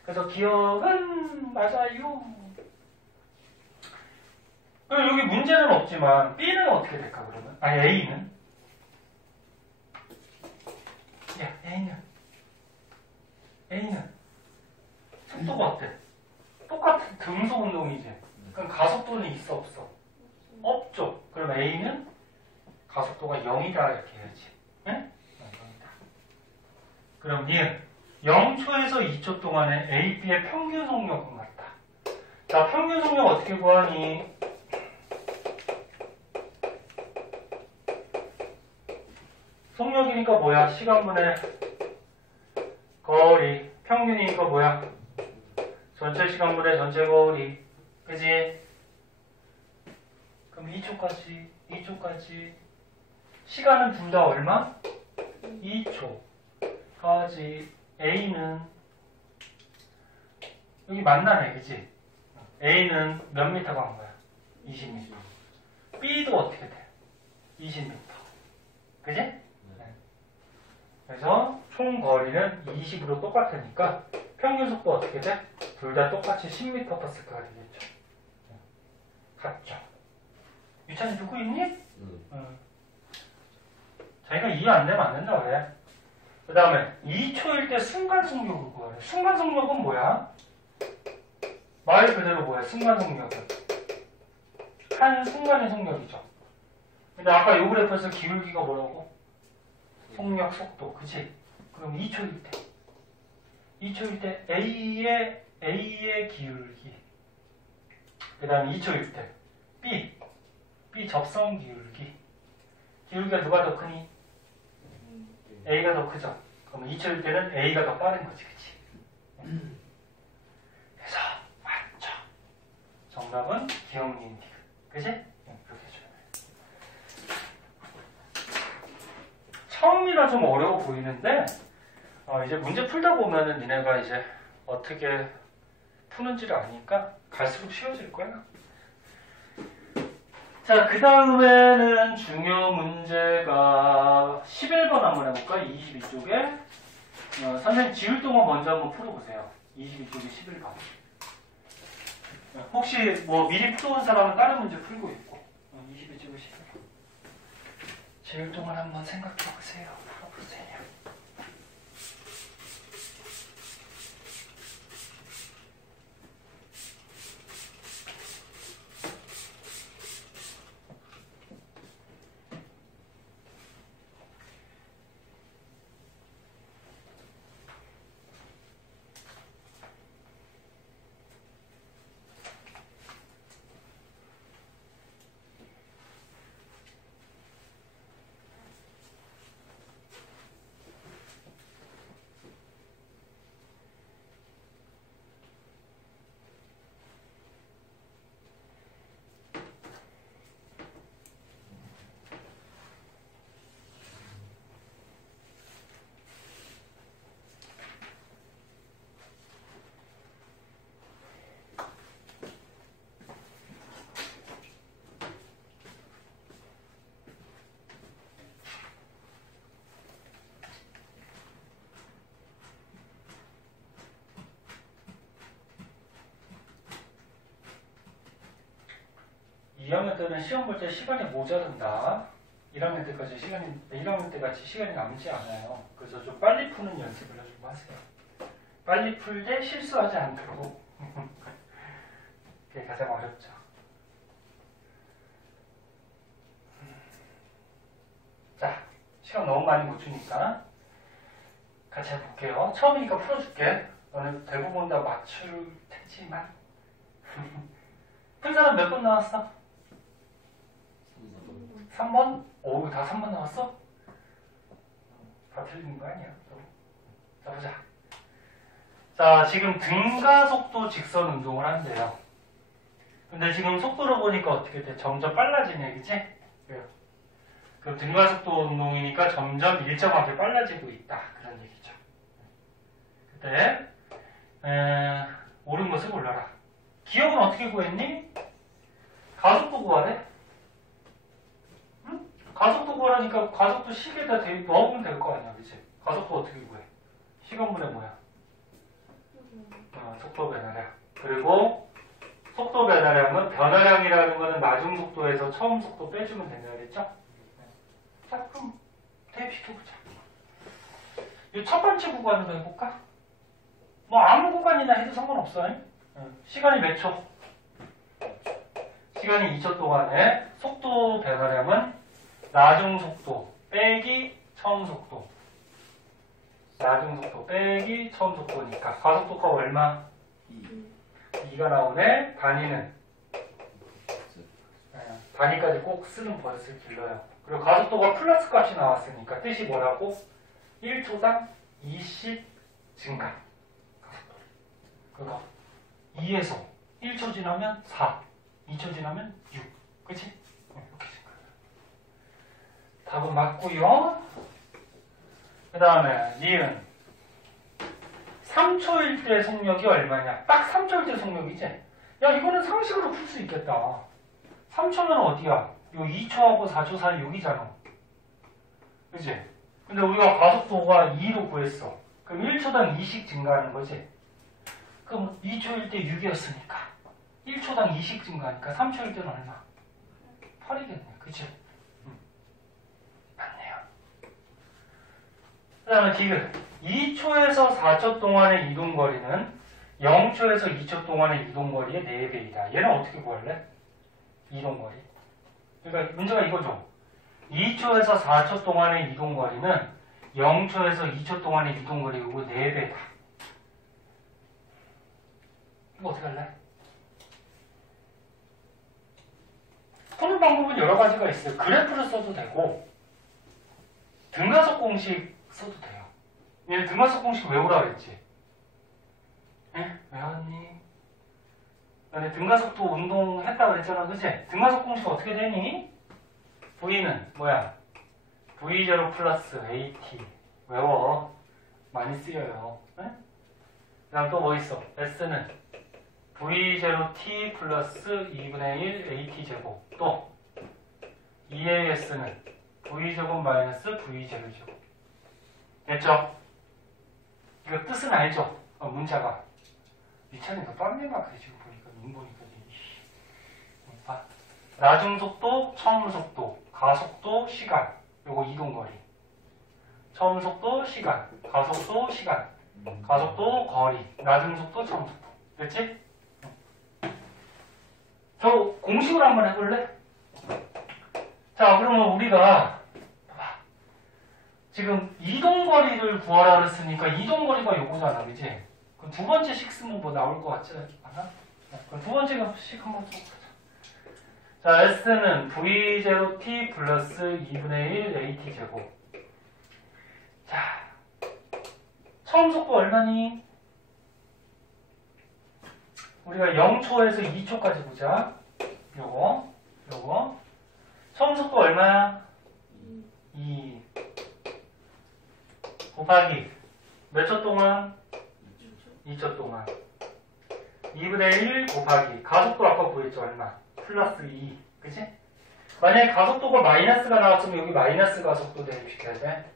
그래서 기억은 맞아요. 그럼 여기 문제는 없지만 B는 어떻게 될까 그러면? 아니 A는? 야 A는 속도가 어때? 똑같은 등속 운동이지. 그럼 가속도는 있어 없어? 없죠. 그럼 A는 가속도가 0이다 이렇게 해야지. 응? 0이다. 그럼 니은 0초에서 2초 동안에 A, B의 평균 속력은 같다. 자, 평균 속력 어떻게 구하니? 속력이니까 뭐야? 시간분의 거리. 평균이니까 뭐야? 전체 시간분의 전체 거리. 그지? 그럼 2초까지. 시간은 둘 다 얼마? 2초까지. A는 여기 만나네, 그지? A는 몇 미터 간 거야? 20m. B도 어떻게 돼? 20m. 그지? 네. 그래서 총 거리는 20으로 똑같으니까 평균 속도 어떻게 돼? 둘 다 똑같이 10m/s가 되겠죠. 같죠. 유찬이 듣고 있니? 응. 자기가 이해 안 되면 안 된다 그래. 그 다음에 2초일 때 순간 속력을 구하래. 순간 속력은 뭐야? 말 그대로 뭐야? 순간 속력은 한 순간의 속력이죠. 근데 아까 요 그래프에서 기울기가 뭐라고? 속력 속도, 그치? 그럼 2초일 때 A의 기울기, 그 다음에 2초일 때 B 접선 기울기가 누가 더 크니? A가 더 크죠? 그럼 2초일 때는 A가 더 빠른 거지, 그치? 그래서 맞죠. 정답은 기억니은 디귿, 그치? 그렇게 해줘야 돼. 처음이라 좀 어려워 보이는데 이제 문제 풀다 보면은 니네가 이제 어떻게 푸는지를 아니까 갈수록 쉬워질 거야. 자, 그 다음에는 중요 문제가 11번 한번 해볼까? 22쪽에. 선생님 지울 동안 먼저 한번 풀어보세요. 22쪽에 11번. 혹시 뭐 미리 풀어온 사람은 다른 문제 풀고 있고. 22쪽에 11번. 지울 동안 한번 생각해보세요. 풀어보세요. 이 2학년 때는 시험 볼 때 시간이 모자른다. 1학년 때까지 시간이 남지 않아요. 그래서 좀 빨리 푸는 연습을 좀 하세요. 빨리 풀 때 실수하지 않도록. 그게 가장 어렵죠. 자, 시간 너무 많이 못 주니까 같이 해볼게요. 처음이니까 풀어줄게. 너는 대부분 다 맞출 테지만 푼 사람 몇 번 나왔어? 3번? 오, 다 3번 나왔어? 다 틀린 거 아니야? 자, 보자. 자, 지금 등가속도 직선 운동을 한대요. 근데 지금 속도로 보니까 어떻게 돼? 점점 빨라지는 얘기지? 그럼 등가속도 운동이니까 점점 일정하게 빨라지고 있다. 그런 얘기죠. 그때 옳은 것을 골라라. 기억은 어떻게 구했니? 가속도 구하래? 응? 가속도 구하라니까 가속도 식에다 넣으면 될 거 아니야, 그치? 가속도 어떻게 구해? 시간분의 뭐야? 속도 변화량. 그리고 속도 변화량은 변화량이라는 거는 나중 속도에서 처음 속도 빼주면 된다겠죠? 자, 그럼 대입시켜보자. 이 첫 번째 구간으로 해볼까? 뭐 아무 구간이나 해도 상관없어요. 시간이 몇 초? 시간이 2초 동안에 속도 변화량은 나중 속도 빼기 처음 속도. 나중 속도 빼기 처음 속도니까 가속도가 얼마? 2가 나오네. 단위는? 단위까지 꼭 쓰는 버릇을 길러요. 그리고 가속도가 플러스 값이 나왔으니까 뜻이 뭐라고? 1초당 20 증가. 가속도. 그거 2에서 1초 지나면 4, 2초 지나면 6. 그치? 이렇게 증가. 답은 맞고요. 그 다음에 니은 3초일 때 속력이 얼마냐? 딱 3초일 때 속력이지? 야, 이거는 상식으로 풀 수 있겠다. 3초면 어디야? 요 2초하고 4초 사이 여기잖아. 그치? 근데 우리가 가속도가 2로 구했어. 그럼 1초당 2씩 증가하는 거지? 그럼 2초일 때 6이었으니까 1초당 2씩 증가하니까 3초일 때는 얼마? 8이겠네. 그치? 맞네요. 그 다음에 디귿 2초에서 4초 동안의 이동거리는 0초에서 2초 동안의 이동거리의 4배이다. 얘는 어떻게 구할래? 이동거리. 그러니까 문제가 이거죠. 2초에서 4초 동안의 이동거리는 0초에서 2초 동안의 이동거리고 4배다. 이거 어떻게 할래? 푸는 방법은 여러 가지가 있어요. 그래프를 써도 되고 등가속 공식 써도 돼요. 얘는 등가속 공식 외우라 그랬지? 예? 외웠니? 너네 등가속도 운동했다 그랬잖아, 그치? 등가속 공식 어떻게 되니? V는 뭐야? V0 플러스 AT. 외워. 많이 쓰여요. 네? 그 다음 또 뭐 있어? S는 V0T 플러스 2분의 1 AT 제곱. 또 EAS는 V제곱 마이너스 V0제곱. 됐죠? 이거 뜻은 알죠? 문자가. 미천이가 땀내나 그래, 지금 보니까. 눈 보니까. 봐. 나중 속도, 처음 속도, 가속도, 시간. 요거 이동거리. 처음 속도, 시간. 가속도, 시간. 가속도, 거리. 나중 속도, 처음 속도. 됐지? 저 공식으로 한번 해볼래? 자, 그러면 우리가 봐봐. 지금 이동거리를 구하라 그랬으니까 이동거리가 요거잖아, 그치? 그럼 두 번째 식 쓰면 뭐 나올 것 같지 않아? 그럼 두 번째 식 한번 써보자. 자, S는 V0T 플러스 2분의 1 AT 제곱. 자, 처음 속도 얼마니? 우리가 0초에서 2초까지 보자. 요거. 처음 속도 얼마야? 2 곱하기 몇 초 동안? 2초 동안. 2분의 1 곱하기 가속도 아까 구했죠, 얼마? 플러스 2. 그치? 만약에 가속도가 마이너스가 나왔으면 여기 마이너스 가속도 대입시켜야 돼.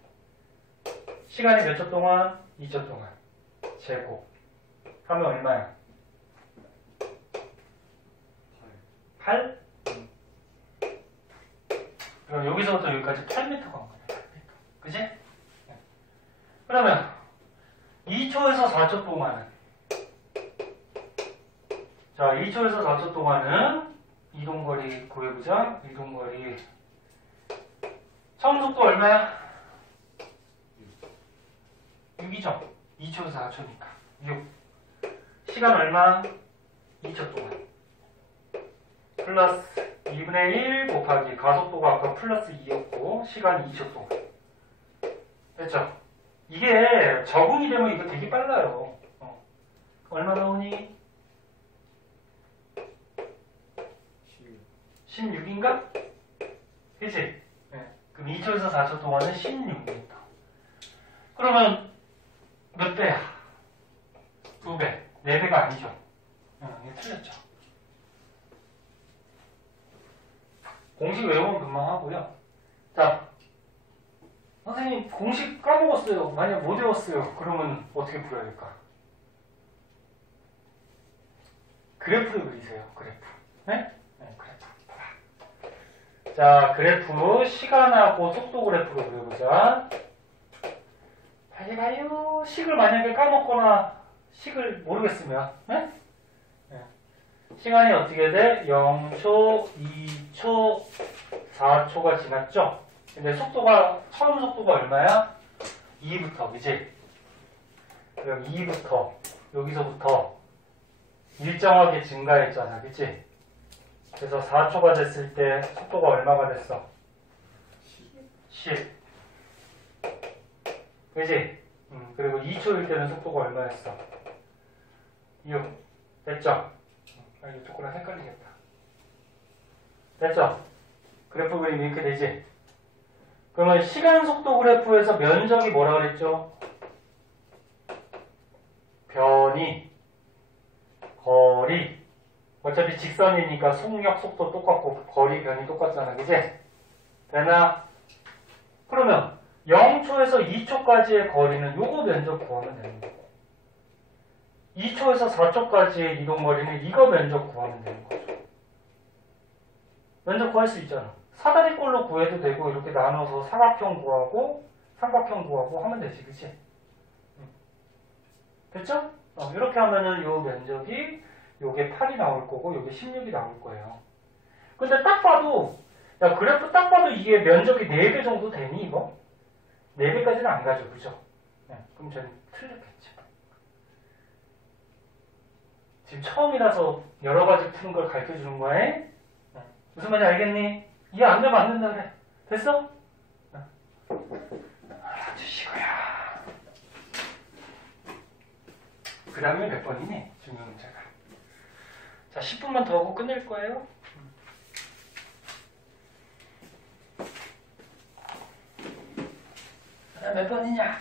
시간이 몇 초 동안? 2초 동안. 제곱. 하면 얼마야? 8? 그럼 여기서부터 여기까지 8m 간 거네. 8m. 그치? 그러면 2초에서 4초 동안은, 자, 2초에서 4초 동안은 이동거리 구해보자. 이동거리. 처음 속도 얼마야? 6이죠? 2초에서 4초니까. 6. 시간 얼마? 2초 동안. 플러스 2분의 1 곱하기 가속도가 아까 플러스 2였고 시간이 2초 동안. 됐죠? 이게 적응이 되면 이거 되게 빨라요. 얼마 나오니? 16인가? 그치? 네. 그럼 2초에서 4초 동안은 16m. 그러면 몇 배야? 2배. 4배가 아니죠. 이게 틀렸죠. 공식 외우면 금방 하고요. 자, 선생님 공식 까먹었어요. 만약 못 외웠어요. 그러면 어떻게 풀어야 될까? 그래프를 그리세요. 그래프. 네? 네, 그래프. 자, 그래프 시간하고 속도 그래프로 그려보자. 빨리 봐요. 식을 만약에 까먹거나 식을 모르겠으면 네? 네. 시간이 어떻게 돼? 0초, 2초, 4초가 지났죠? 근데 속도가 처음 속도가 얼마야? 2부터, 그치? 그럼 2부터 여기서부터 일정하게 증가했잖아, 그치? 그래서 4초가 됐을 때 속도가 얼마가 됐어? 10. 그치? 그리고 2초일 때는 속도가 얼마였어? 6. 됐죠? 이거 조금만 헷갈리겠다. 됐죠? 그래프 그림이 이렇게 되지? 그러면 시간 속도 그래프에서 면적이 뭐라 그랬죠? 변이, 거리. 어차피 직선이니까 속력, 속도 똑같고 거리, 변이 똑같잖아. 그지? 되나? 그러면 0초에서 2초까지의 거리는 요거 면적 구하면 되는 거고 2초에서 4초까지의 이동 거리는 이거 면적 구하면 되는 거죠. 면적 구할 수 있잖아. 사다리꼴로 구해도 되고 이렇게 나눠서 사각형 구하고 삼각형 구하고 하면 되지. 그치? 됐죠? 이렇게 하면은 요 면적이 요게 8이 나올 거고 요게 16이 나올 거예요. 근데 딱 봐도 야 그래프 딱 봐도 이게 면적이 4배 정도 되니 이거? 4배까지는 안 가죠. 그죠? 네, 그럼 저는 틀렸겠지. 지금 처음이라서 여러 가지 푸는 걸 가르쳐 주는 거야. 네. 무슨 말인지 알겠니? 이해 안 되면 안 된다 그래. 됐어? 알아주시고요. 그 다음에 몇 번이니? 중요 문제가. 자, 10분만 더 하고 끝낼 거예요. 몇 번이냐?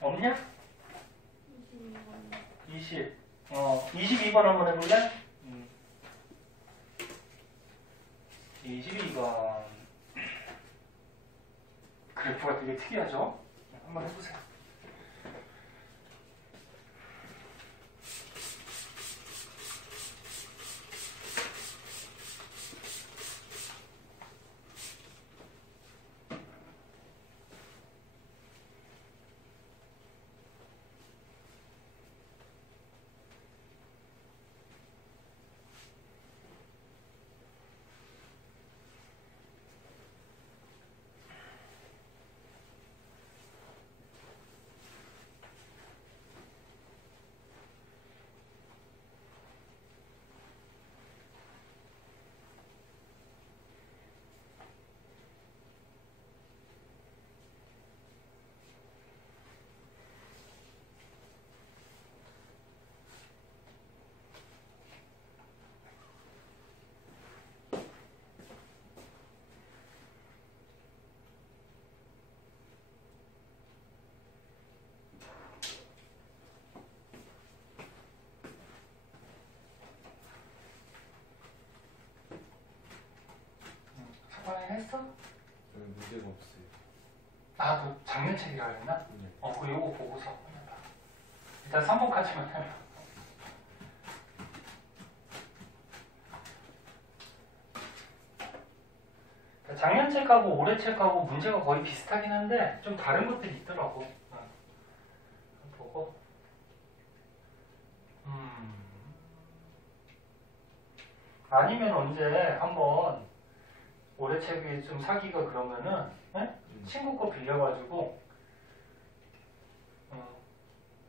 없냐? 20. 22번 한번 해볼래? 22번. 그래프가 되게 특이하죠? 한번 해보세요. 했어? 문제가 없어요. 아, 너 장면책이라 그랬나? 네. 그 요거 보고서 해봐. 일단 3번까지만 해봐. 작년책하고 올해책하고 문제가 거의 비슷하긴 한데 좀 다른 것들이 있더라고. 보고. 아니면 언제 한번 올해 책이 좀 사기가 그러면은 친구 거 빌려가지고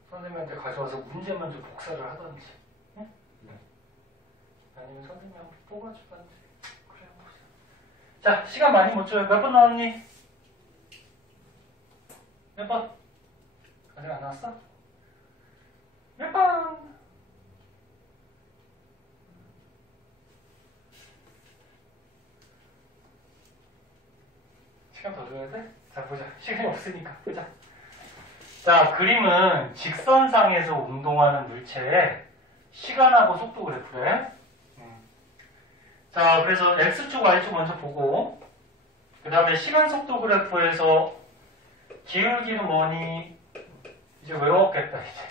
선생님한테 가져와서 문제만 좀 복사를 하던지. 아니면 선생님이 한번 뽑아주던지. 그래, 보자. 자, 시간 많이 못 줘요. 몇 번 나왔니? 몇 번? 아직 안 나왔어? 몇 번? 시간 더 줘야 돼? 자, 보자. 시간이 없으니까. 보자. 자, 그림은 직선상에서 운동하는 물체의 시간하고 속도 그래프래. 자, 그래서 X축, Y축 먼저 보고, 그 다음에 시간 속도 그래프에서 기울기는 뭐니? 이제 외웠겠다, 이제.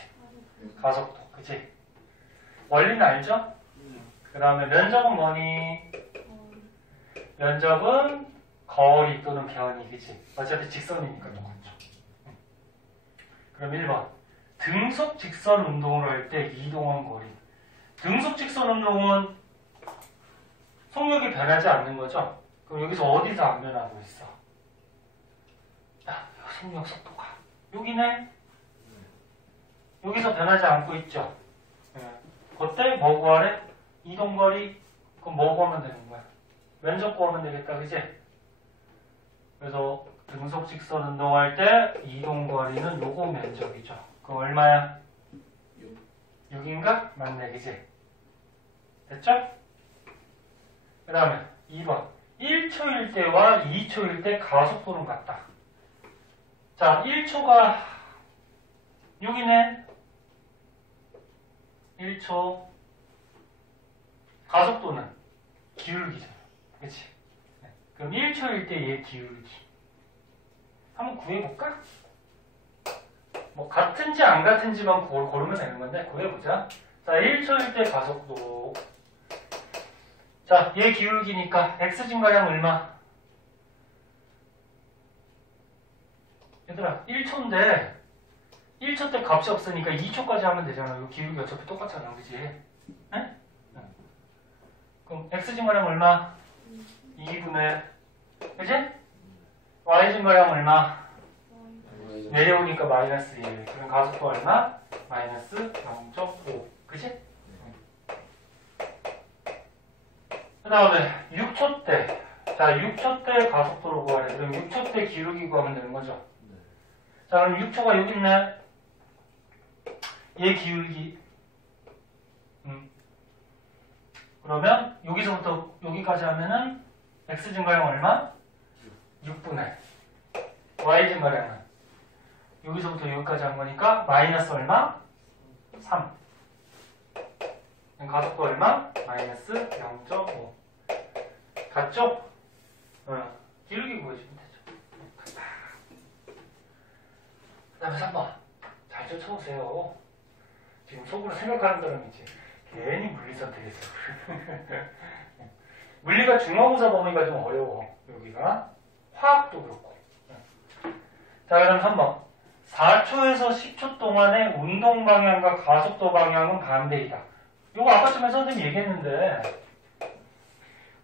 가속도, 그치? 원리는 알죠? 그 다음에 면적은 뭐니? 면적은 거리 또는 변이, 그치? 어차피 직선이니까 똑같죠. 그럼 1번. 등속 직선 운동을 할 때 이동한 거리. 등속 직선 운동은 속력이 변하지 않는 거죠? 그럼 여기서 어디서 안 변하고 있어? 야, 속력 속도가. 여기네? 여기서 변하지 않고 있죠? 그때 뭐 구하래? 이동거리? 그럼 뭐 구하면 되는 거야? 면적 구하면 되겠다, 그치? 그래서 등속 직선 운동할 때 이동거리는 요거 면적이죠. 그럼 얼마야? 6인가? 맞네, 그치? 됐죠? 그 다음에 2번. 1초일 때와 2초일 때 가속도는 같다. 자, 1초가 6이네. 1초. 가속도는 기울기죠. 그치? 그럼 1초일 때 얘 기울기. 한번 구해볼까? 뭐 같은지 안 같은지만 고르면 되는 건데 구해보자. 자, 1초일 때 가속도. 자, 얘 기울기니까 x 증가량 얼마? 얘들아, 1초인데 1초 때 값이 없으니까 2초까지 하면 되잖아. 이 기울기 어차피 똑같잖아, 그지? 네? 그럼 x 증가량 얼마? 2분의, 그지? y 증가량 얼마? 내려오니까 마이너스 1. 그럼 가속도 얼마? 마이너스 0.5. 그지? 그 다음에 6초 때. 자, 6초 때 가속도로 구하래. 그럼 6초 때 기울기 구하면 되는 거죠. 자, 그럼 6초가 여기 있네. 얘 기울기. 그러면 여기서부터 여기까지 하면은 x 증가량 얼마? 6분의 y 증가량은 여기서부터 여기까지 한 거니까 마이너스 얼마? 3. 가속도 얼마? 마이너스 0.5. 같죠? 기울기 구해주면 되죠. 그 다음에 3번. 잘 쫓아오세요. 지금 속으로 생각하는 사람이지. 괜히 물리 선택했어. 물리가 중화고사 범위가 좀 어려워. 여기가. 화학도 그렇고. 자, 그럼 3번. 4초에서 10초 동안의 운동 방향과 가속도 방향은 반대이다. 요거 아까쯤에 선생님이 얘기했는데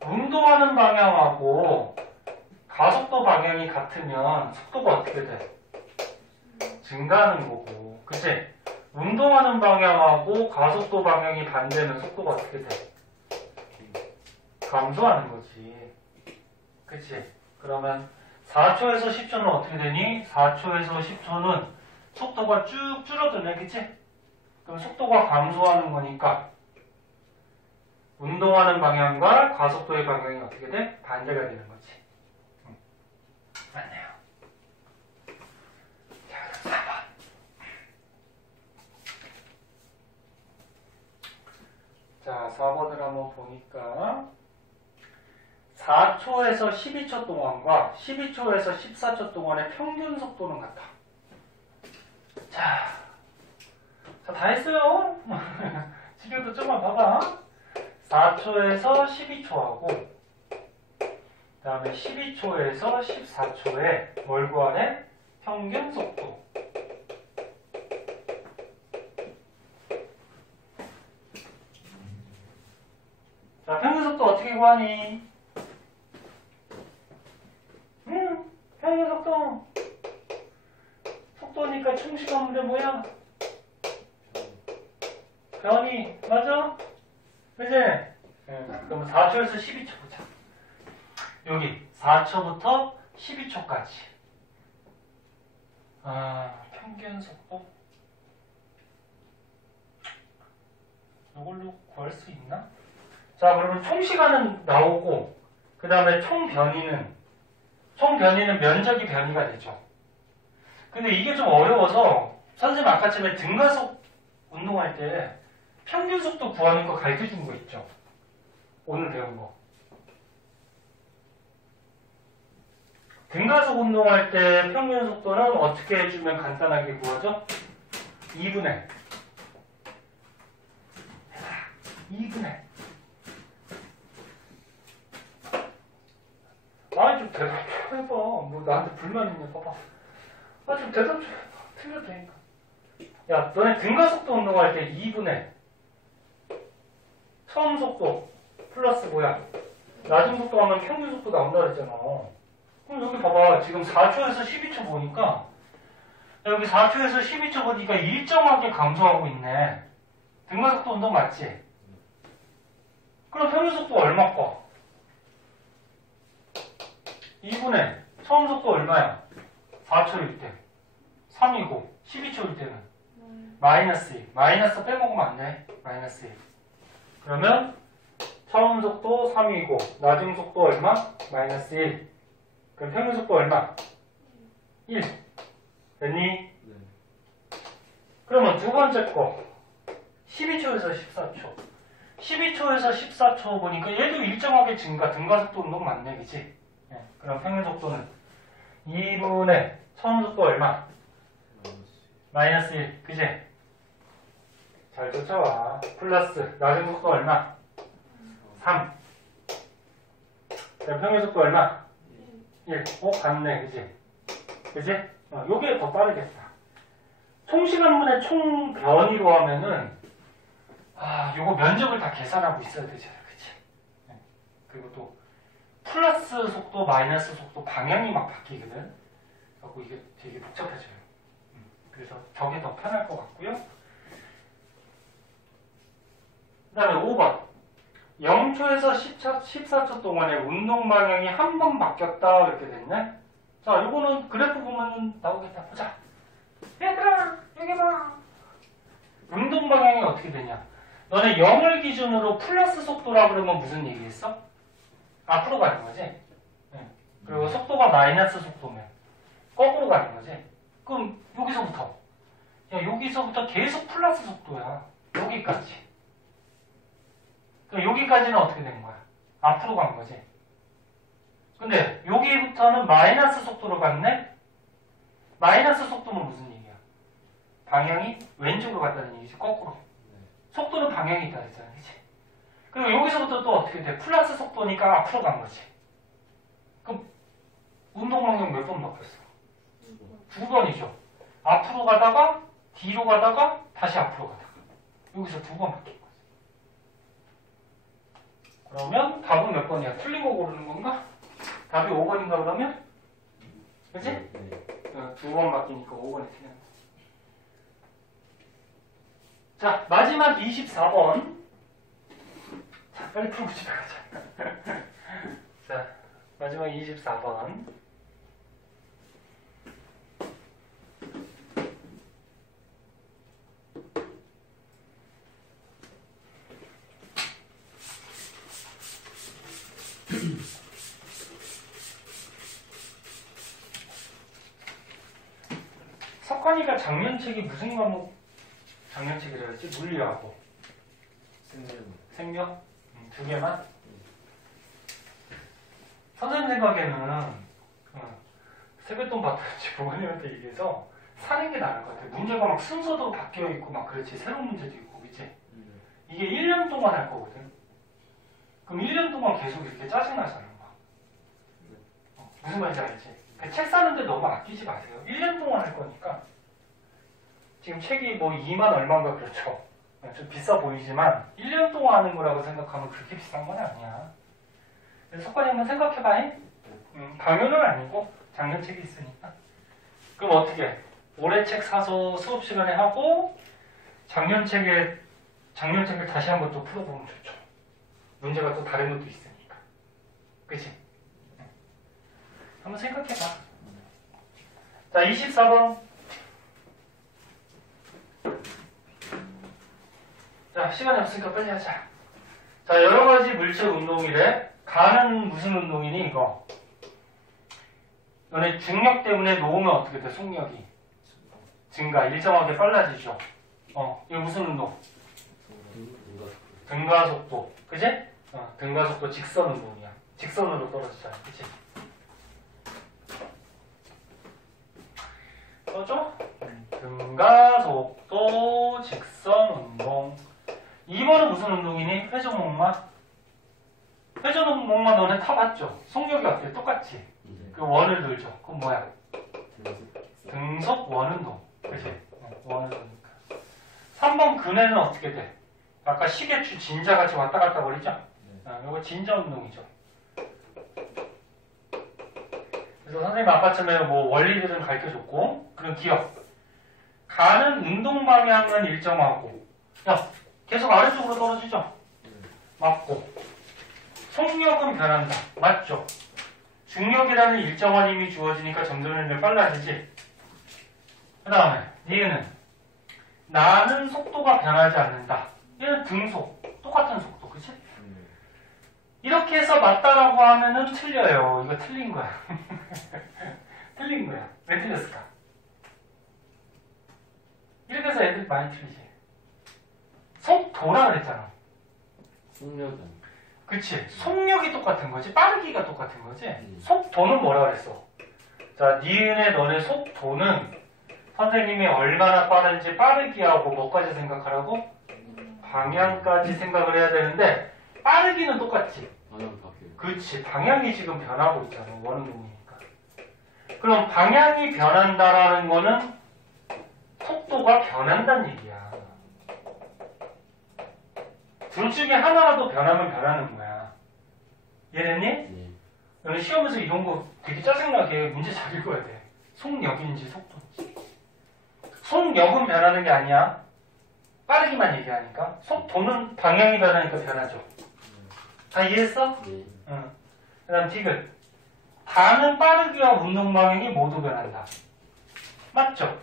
운동하는 방향하고 가속도 방향이 같으면 속도가 어떻게 돼? 증가하는 거고. 그치? 운동하는 방향하고 가속도 방향이 반대면 속도가 어떻게 돼? 감소하는 거지. 그치? 그러면 4초에서 10초는 어떻게 되니? 4초에서 10초는 속도가 쭉 줄어드네. 그치? 그럼 속도가 감소하는 거니까 운동하는 방향과 가속도의 방향이 어떻게 돼? 반대가 되는 거지. 맞네요. 자, 그럼 4번. 자, 4번을 한번 보니까 4초에서 12초 동안과 12초에서 14초 동안의 평균 속도는 같다. 자, 다 했어요. 지금도 좀만 봐봐. 4초에서 12초하고 그 다음에 12초에서 14초에 뭘 구하래? 평균 속도. 자, 평균 속도 어떻게 구하니? 평균 속도. 속도니까 충시가 없는데 뭐야? 변이. 맞아? 그치? 그럼 4초에서 12초 보자. 여기 4초부터 12초까지. 평균 속도. 이걸로 구할 수 있나? 자, 그러면 총 시간은 나오고, 그 다음에 총 변이는 면적이 변이가 되죠. 근데 이게 좀 어려워서, 선생님 아까쯤에 등가속 운동할 때 평균 속도 구하는 거 가르쳐 준 거 있죠? 오늘 배운 거. 등가속 운동할 때 평균 속도는 어떻게 해주면 간단하게 구하죠? 2분의 아니 좀 대답 좀 해봐. 뭐 나한테 불만 있냐 봐봐. 좀 대답 좀 해봐. 틀려도 되니까. 야, 너네 등가속도 운동할 때 2분의 처음 속도 플러스 뭐야? 낮은 속도 하면 평균 속도 나온다 그랬잖아. 그럼 여기 봐봐. 지금 4초에서 12초 보니까 여기 4초에서 12초 보니까 일정하게 감소하고 있네. 등가속도 운동 맞지? 그럼 평균 속도 얼마 거? 2분의 처음 속도 얼마야? 4초일 때 3이고 12초일 때는 마이너스 1. 마이너스 빼먹으면 안 돼. 마이너스 1. 그러면 처음 속도 3이고 낮은 속도 얼마? 마이너스 1. 그럼 평균 속도 얼마? 1. 됐니? 네. 그러면 두 번째 거 12초에서 14초. 12초에서 14초 보니까 얘도 일정하게 증가. 등가속도 운동 맞네, 그치? 네. 그럼 평균 속도는 2분의 처음 속도 얼마? 마이너스 1. 그치? 잘 쫓아와. 플러스 낮은 속도 얼마? 3. 그럼 평균 속도 얼마? 1. 같네, 그치? 그치? 요게 더 빠르겠다. 총 시간분의 총 변이로 하면은 요거 면적을 다 계산하고 있어야 되잖아, 그치? 네. 그리고 또 플러스 속도, 마이너스 속도 방향이 막 바뀌거든. 그래서 이게 되게 복잡해져요. 그래서 저게 더 편할 것 같고요. 그 다음에 5번 0초에서 14초 동안에 운동 방향이 한 번 바뀌었다 이렇게 됐네. 자, 요거는 그래프 보면 나오겠다. 보자. 얘들아 여기 봐. 운동 방향이 어떻게 되냐. 너네 0을 기준으로 플러스 속도라 그러면 무슨 얘기했어? 앞으로 가는 거지. 네. 그리고 속도가 마이너스 속도면 거꾸로 가는 거지. 그럼 여기서부터 여기서부터 계속 플러스 속도야. 여기까지. 그럼 여기까지는 어떻게 되는 거야? 앞으로 간 거지. 근데 여기부터는 마이너스 속도로 갔네? 마이너스 속도는 무슨 얘기야? 방향이 왼쪽으로 갔다는 얘기지. 거꾸로. 속도는 방향이 있다 그랬잖아. 그치? 그리고 여기서부터 또 어떻게 돼? 플러스 속도니까 앞으로 간 거지. 그럼 운동 방향 몇 번 바뀌었어? 2번이죠. 앞으로 가다가 뒤로 가다가 다시 앞으로 가다가 여기서 2번 바뀐 거지. 그러면 답은 몇 번이야? 틀린 거 고르는 건가? 답이 5번인가 그러면? 그치? 네. 2번 바뀌니까 5번이 틀린 거. 자, 마지막 24번. 자, 빨리 풀고 집에 가자. 자, 마지막 24번. 석환이가 작년책이 무슨 과목 작년책이라 했지? 물리하고 생명? 두 개만? 선생님 생각에는 세뱃돈 받았지 부모님한테 얘기해서 사는 게 나을 것 같아. 문제가 막 순서도 바뀌어 있고 막 그렇지. 새로운 문제도 있고 그치? 이게 1년 동안 할 거거든. 그럼 1년 동안 계속 이렇게 짜증나잖아. 무슨 말인지 알지? 책 사는데 너무 아끼지 마세요. 1년 동안 할 거니까. 지금 책이 뭐 2만 얼마인가 그렇죠. 좀 비싸 보이지만 1년 동안 하는 거라고 생각하면 그렇게 비싼 건 아니야. 그래서 석관이 한번 생각해봐. 강연은 아니고 작년 책이 있으니까. 그럼 어떻게? 올해 책 사서 수업 시간에 하고 작년 책을 다시 한번 또 풀어보면 좋죠. 문제가 또 다른 것도 있으니까. 그치? 한번 생각해봐. 자, 24번. 자, 시간이 없으니까 빨리 하자. 자, 여러 가지 물체 운동이래. 가는 무슨 운동이니, 이거? 너네 중력 때문에 놓으면 어떻게 돼, 속력이? 증가, 일정하게 빨라지죠. 이거 무슨 운동? 등가속도. 그지? 등가속도 직선 운동이야. 직선으로 떨어지잖아. 그치? 써줘? 등가속도 직선 운동. 2번은 무슨 운동이니? 회전목마? 회전목마 너네 타봤죠? 속력이 어때? 똑같지? 그 원을 들죠. 그건 뭐야? 등속 원운동. 그치? 원운동이니까. 3번 근해는 어떻게 돼? 아까 시계추 진자같이 왔다 갔다 거리죠? 이거 진자 운동이죠. 그래서 선생님 아까쯤에 뭐 원리들은 가르쳐줬고, 그럼 기억. 가는 운동 방향은 일정하고, 야, 계속 아래쪽으로 떨어지죠? 맞고. 속력은 변한다. 맞죠? 중력이라는 일정한 힘이 주어지니까 점점 빨라지지? 그 다음에, 얘는 나는 속도가 변하지 않는다. 얘는 등속. 똑같은 속도. 그치? 이렇게 해서 맞다라고 하면은 틀려요. 이거 틀린 거야. 틀린 거야. 왜 틀렸을까? 이렇게 해서 애들 많이 틀리지. 속도라 그랬잖아. 속력은. 그치? 속력이 똑같은 거지. 빠르기가 똑같은 거지. 속도는 뭐라 그랬어? 자, 니은의 너네 속도는 선생님이 얼마나 빠른지 빠르기하고 뭐까지 생각하라고? 방향까지 생각을 해야 되는데 빠르기는 똑같지. 방향 바뀌고. 그치. 방향이 지금 변하고 있잖아. 원운동이니까. 그럼 방향이 변한다라는 거는 속도가 변한다는 얘기야. 둘 중에 하나라도 변하면 변하는 거야. 이해됐니? 네. 너는 시험에서 이런 거 되게 짜증나게 문제 잘 읽어야 돼. 속력인지 속도인지. 속력은 변하는 게 아니야. 빠르기만 얘기하니까. 속도는 방향이 변하니까 변하죠. 다 이해했어? 네. 응. 그 다음 디귿. 가는 빠르기와 운동 방향이 모두 변한다. 맞죠?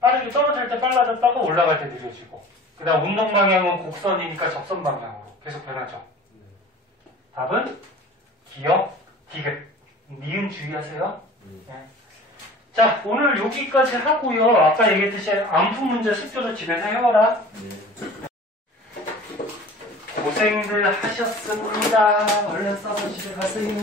빠르게 떨어질 때 빨라졌다가 올라갈 때 느려지고. 그 다음 운동 방향은 곡선이니까 접선 방향으로 계속 변하죠. 답은 기역, 디귿. 니은 주의하세요. 네. 자, 오늘 여기까지 하고요. 아까 얘기했듯이 암품 문제 숙제도 집에서 해와라. 고생들 하셨습니다. 얼른 써서 집에 가세요.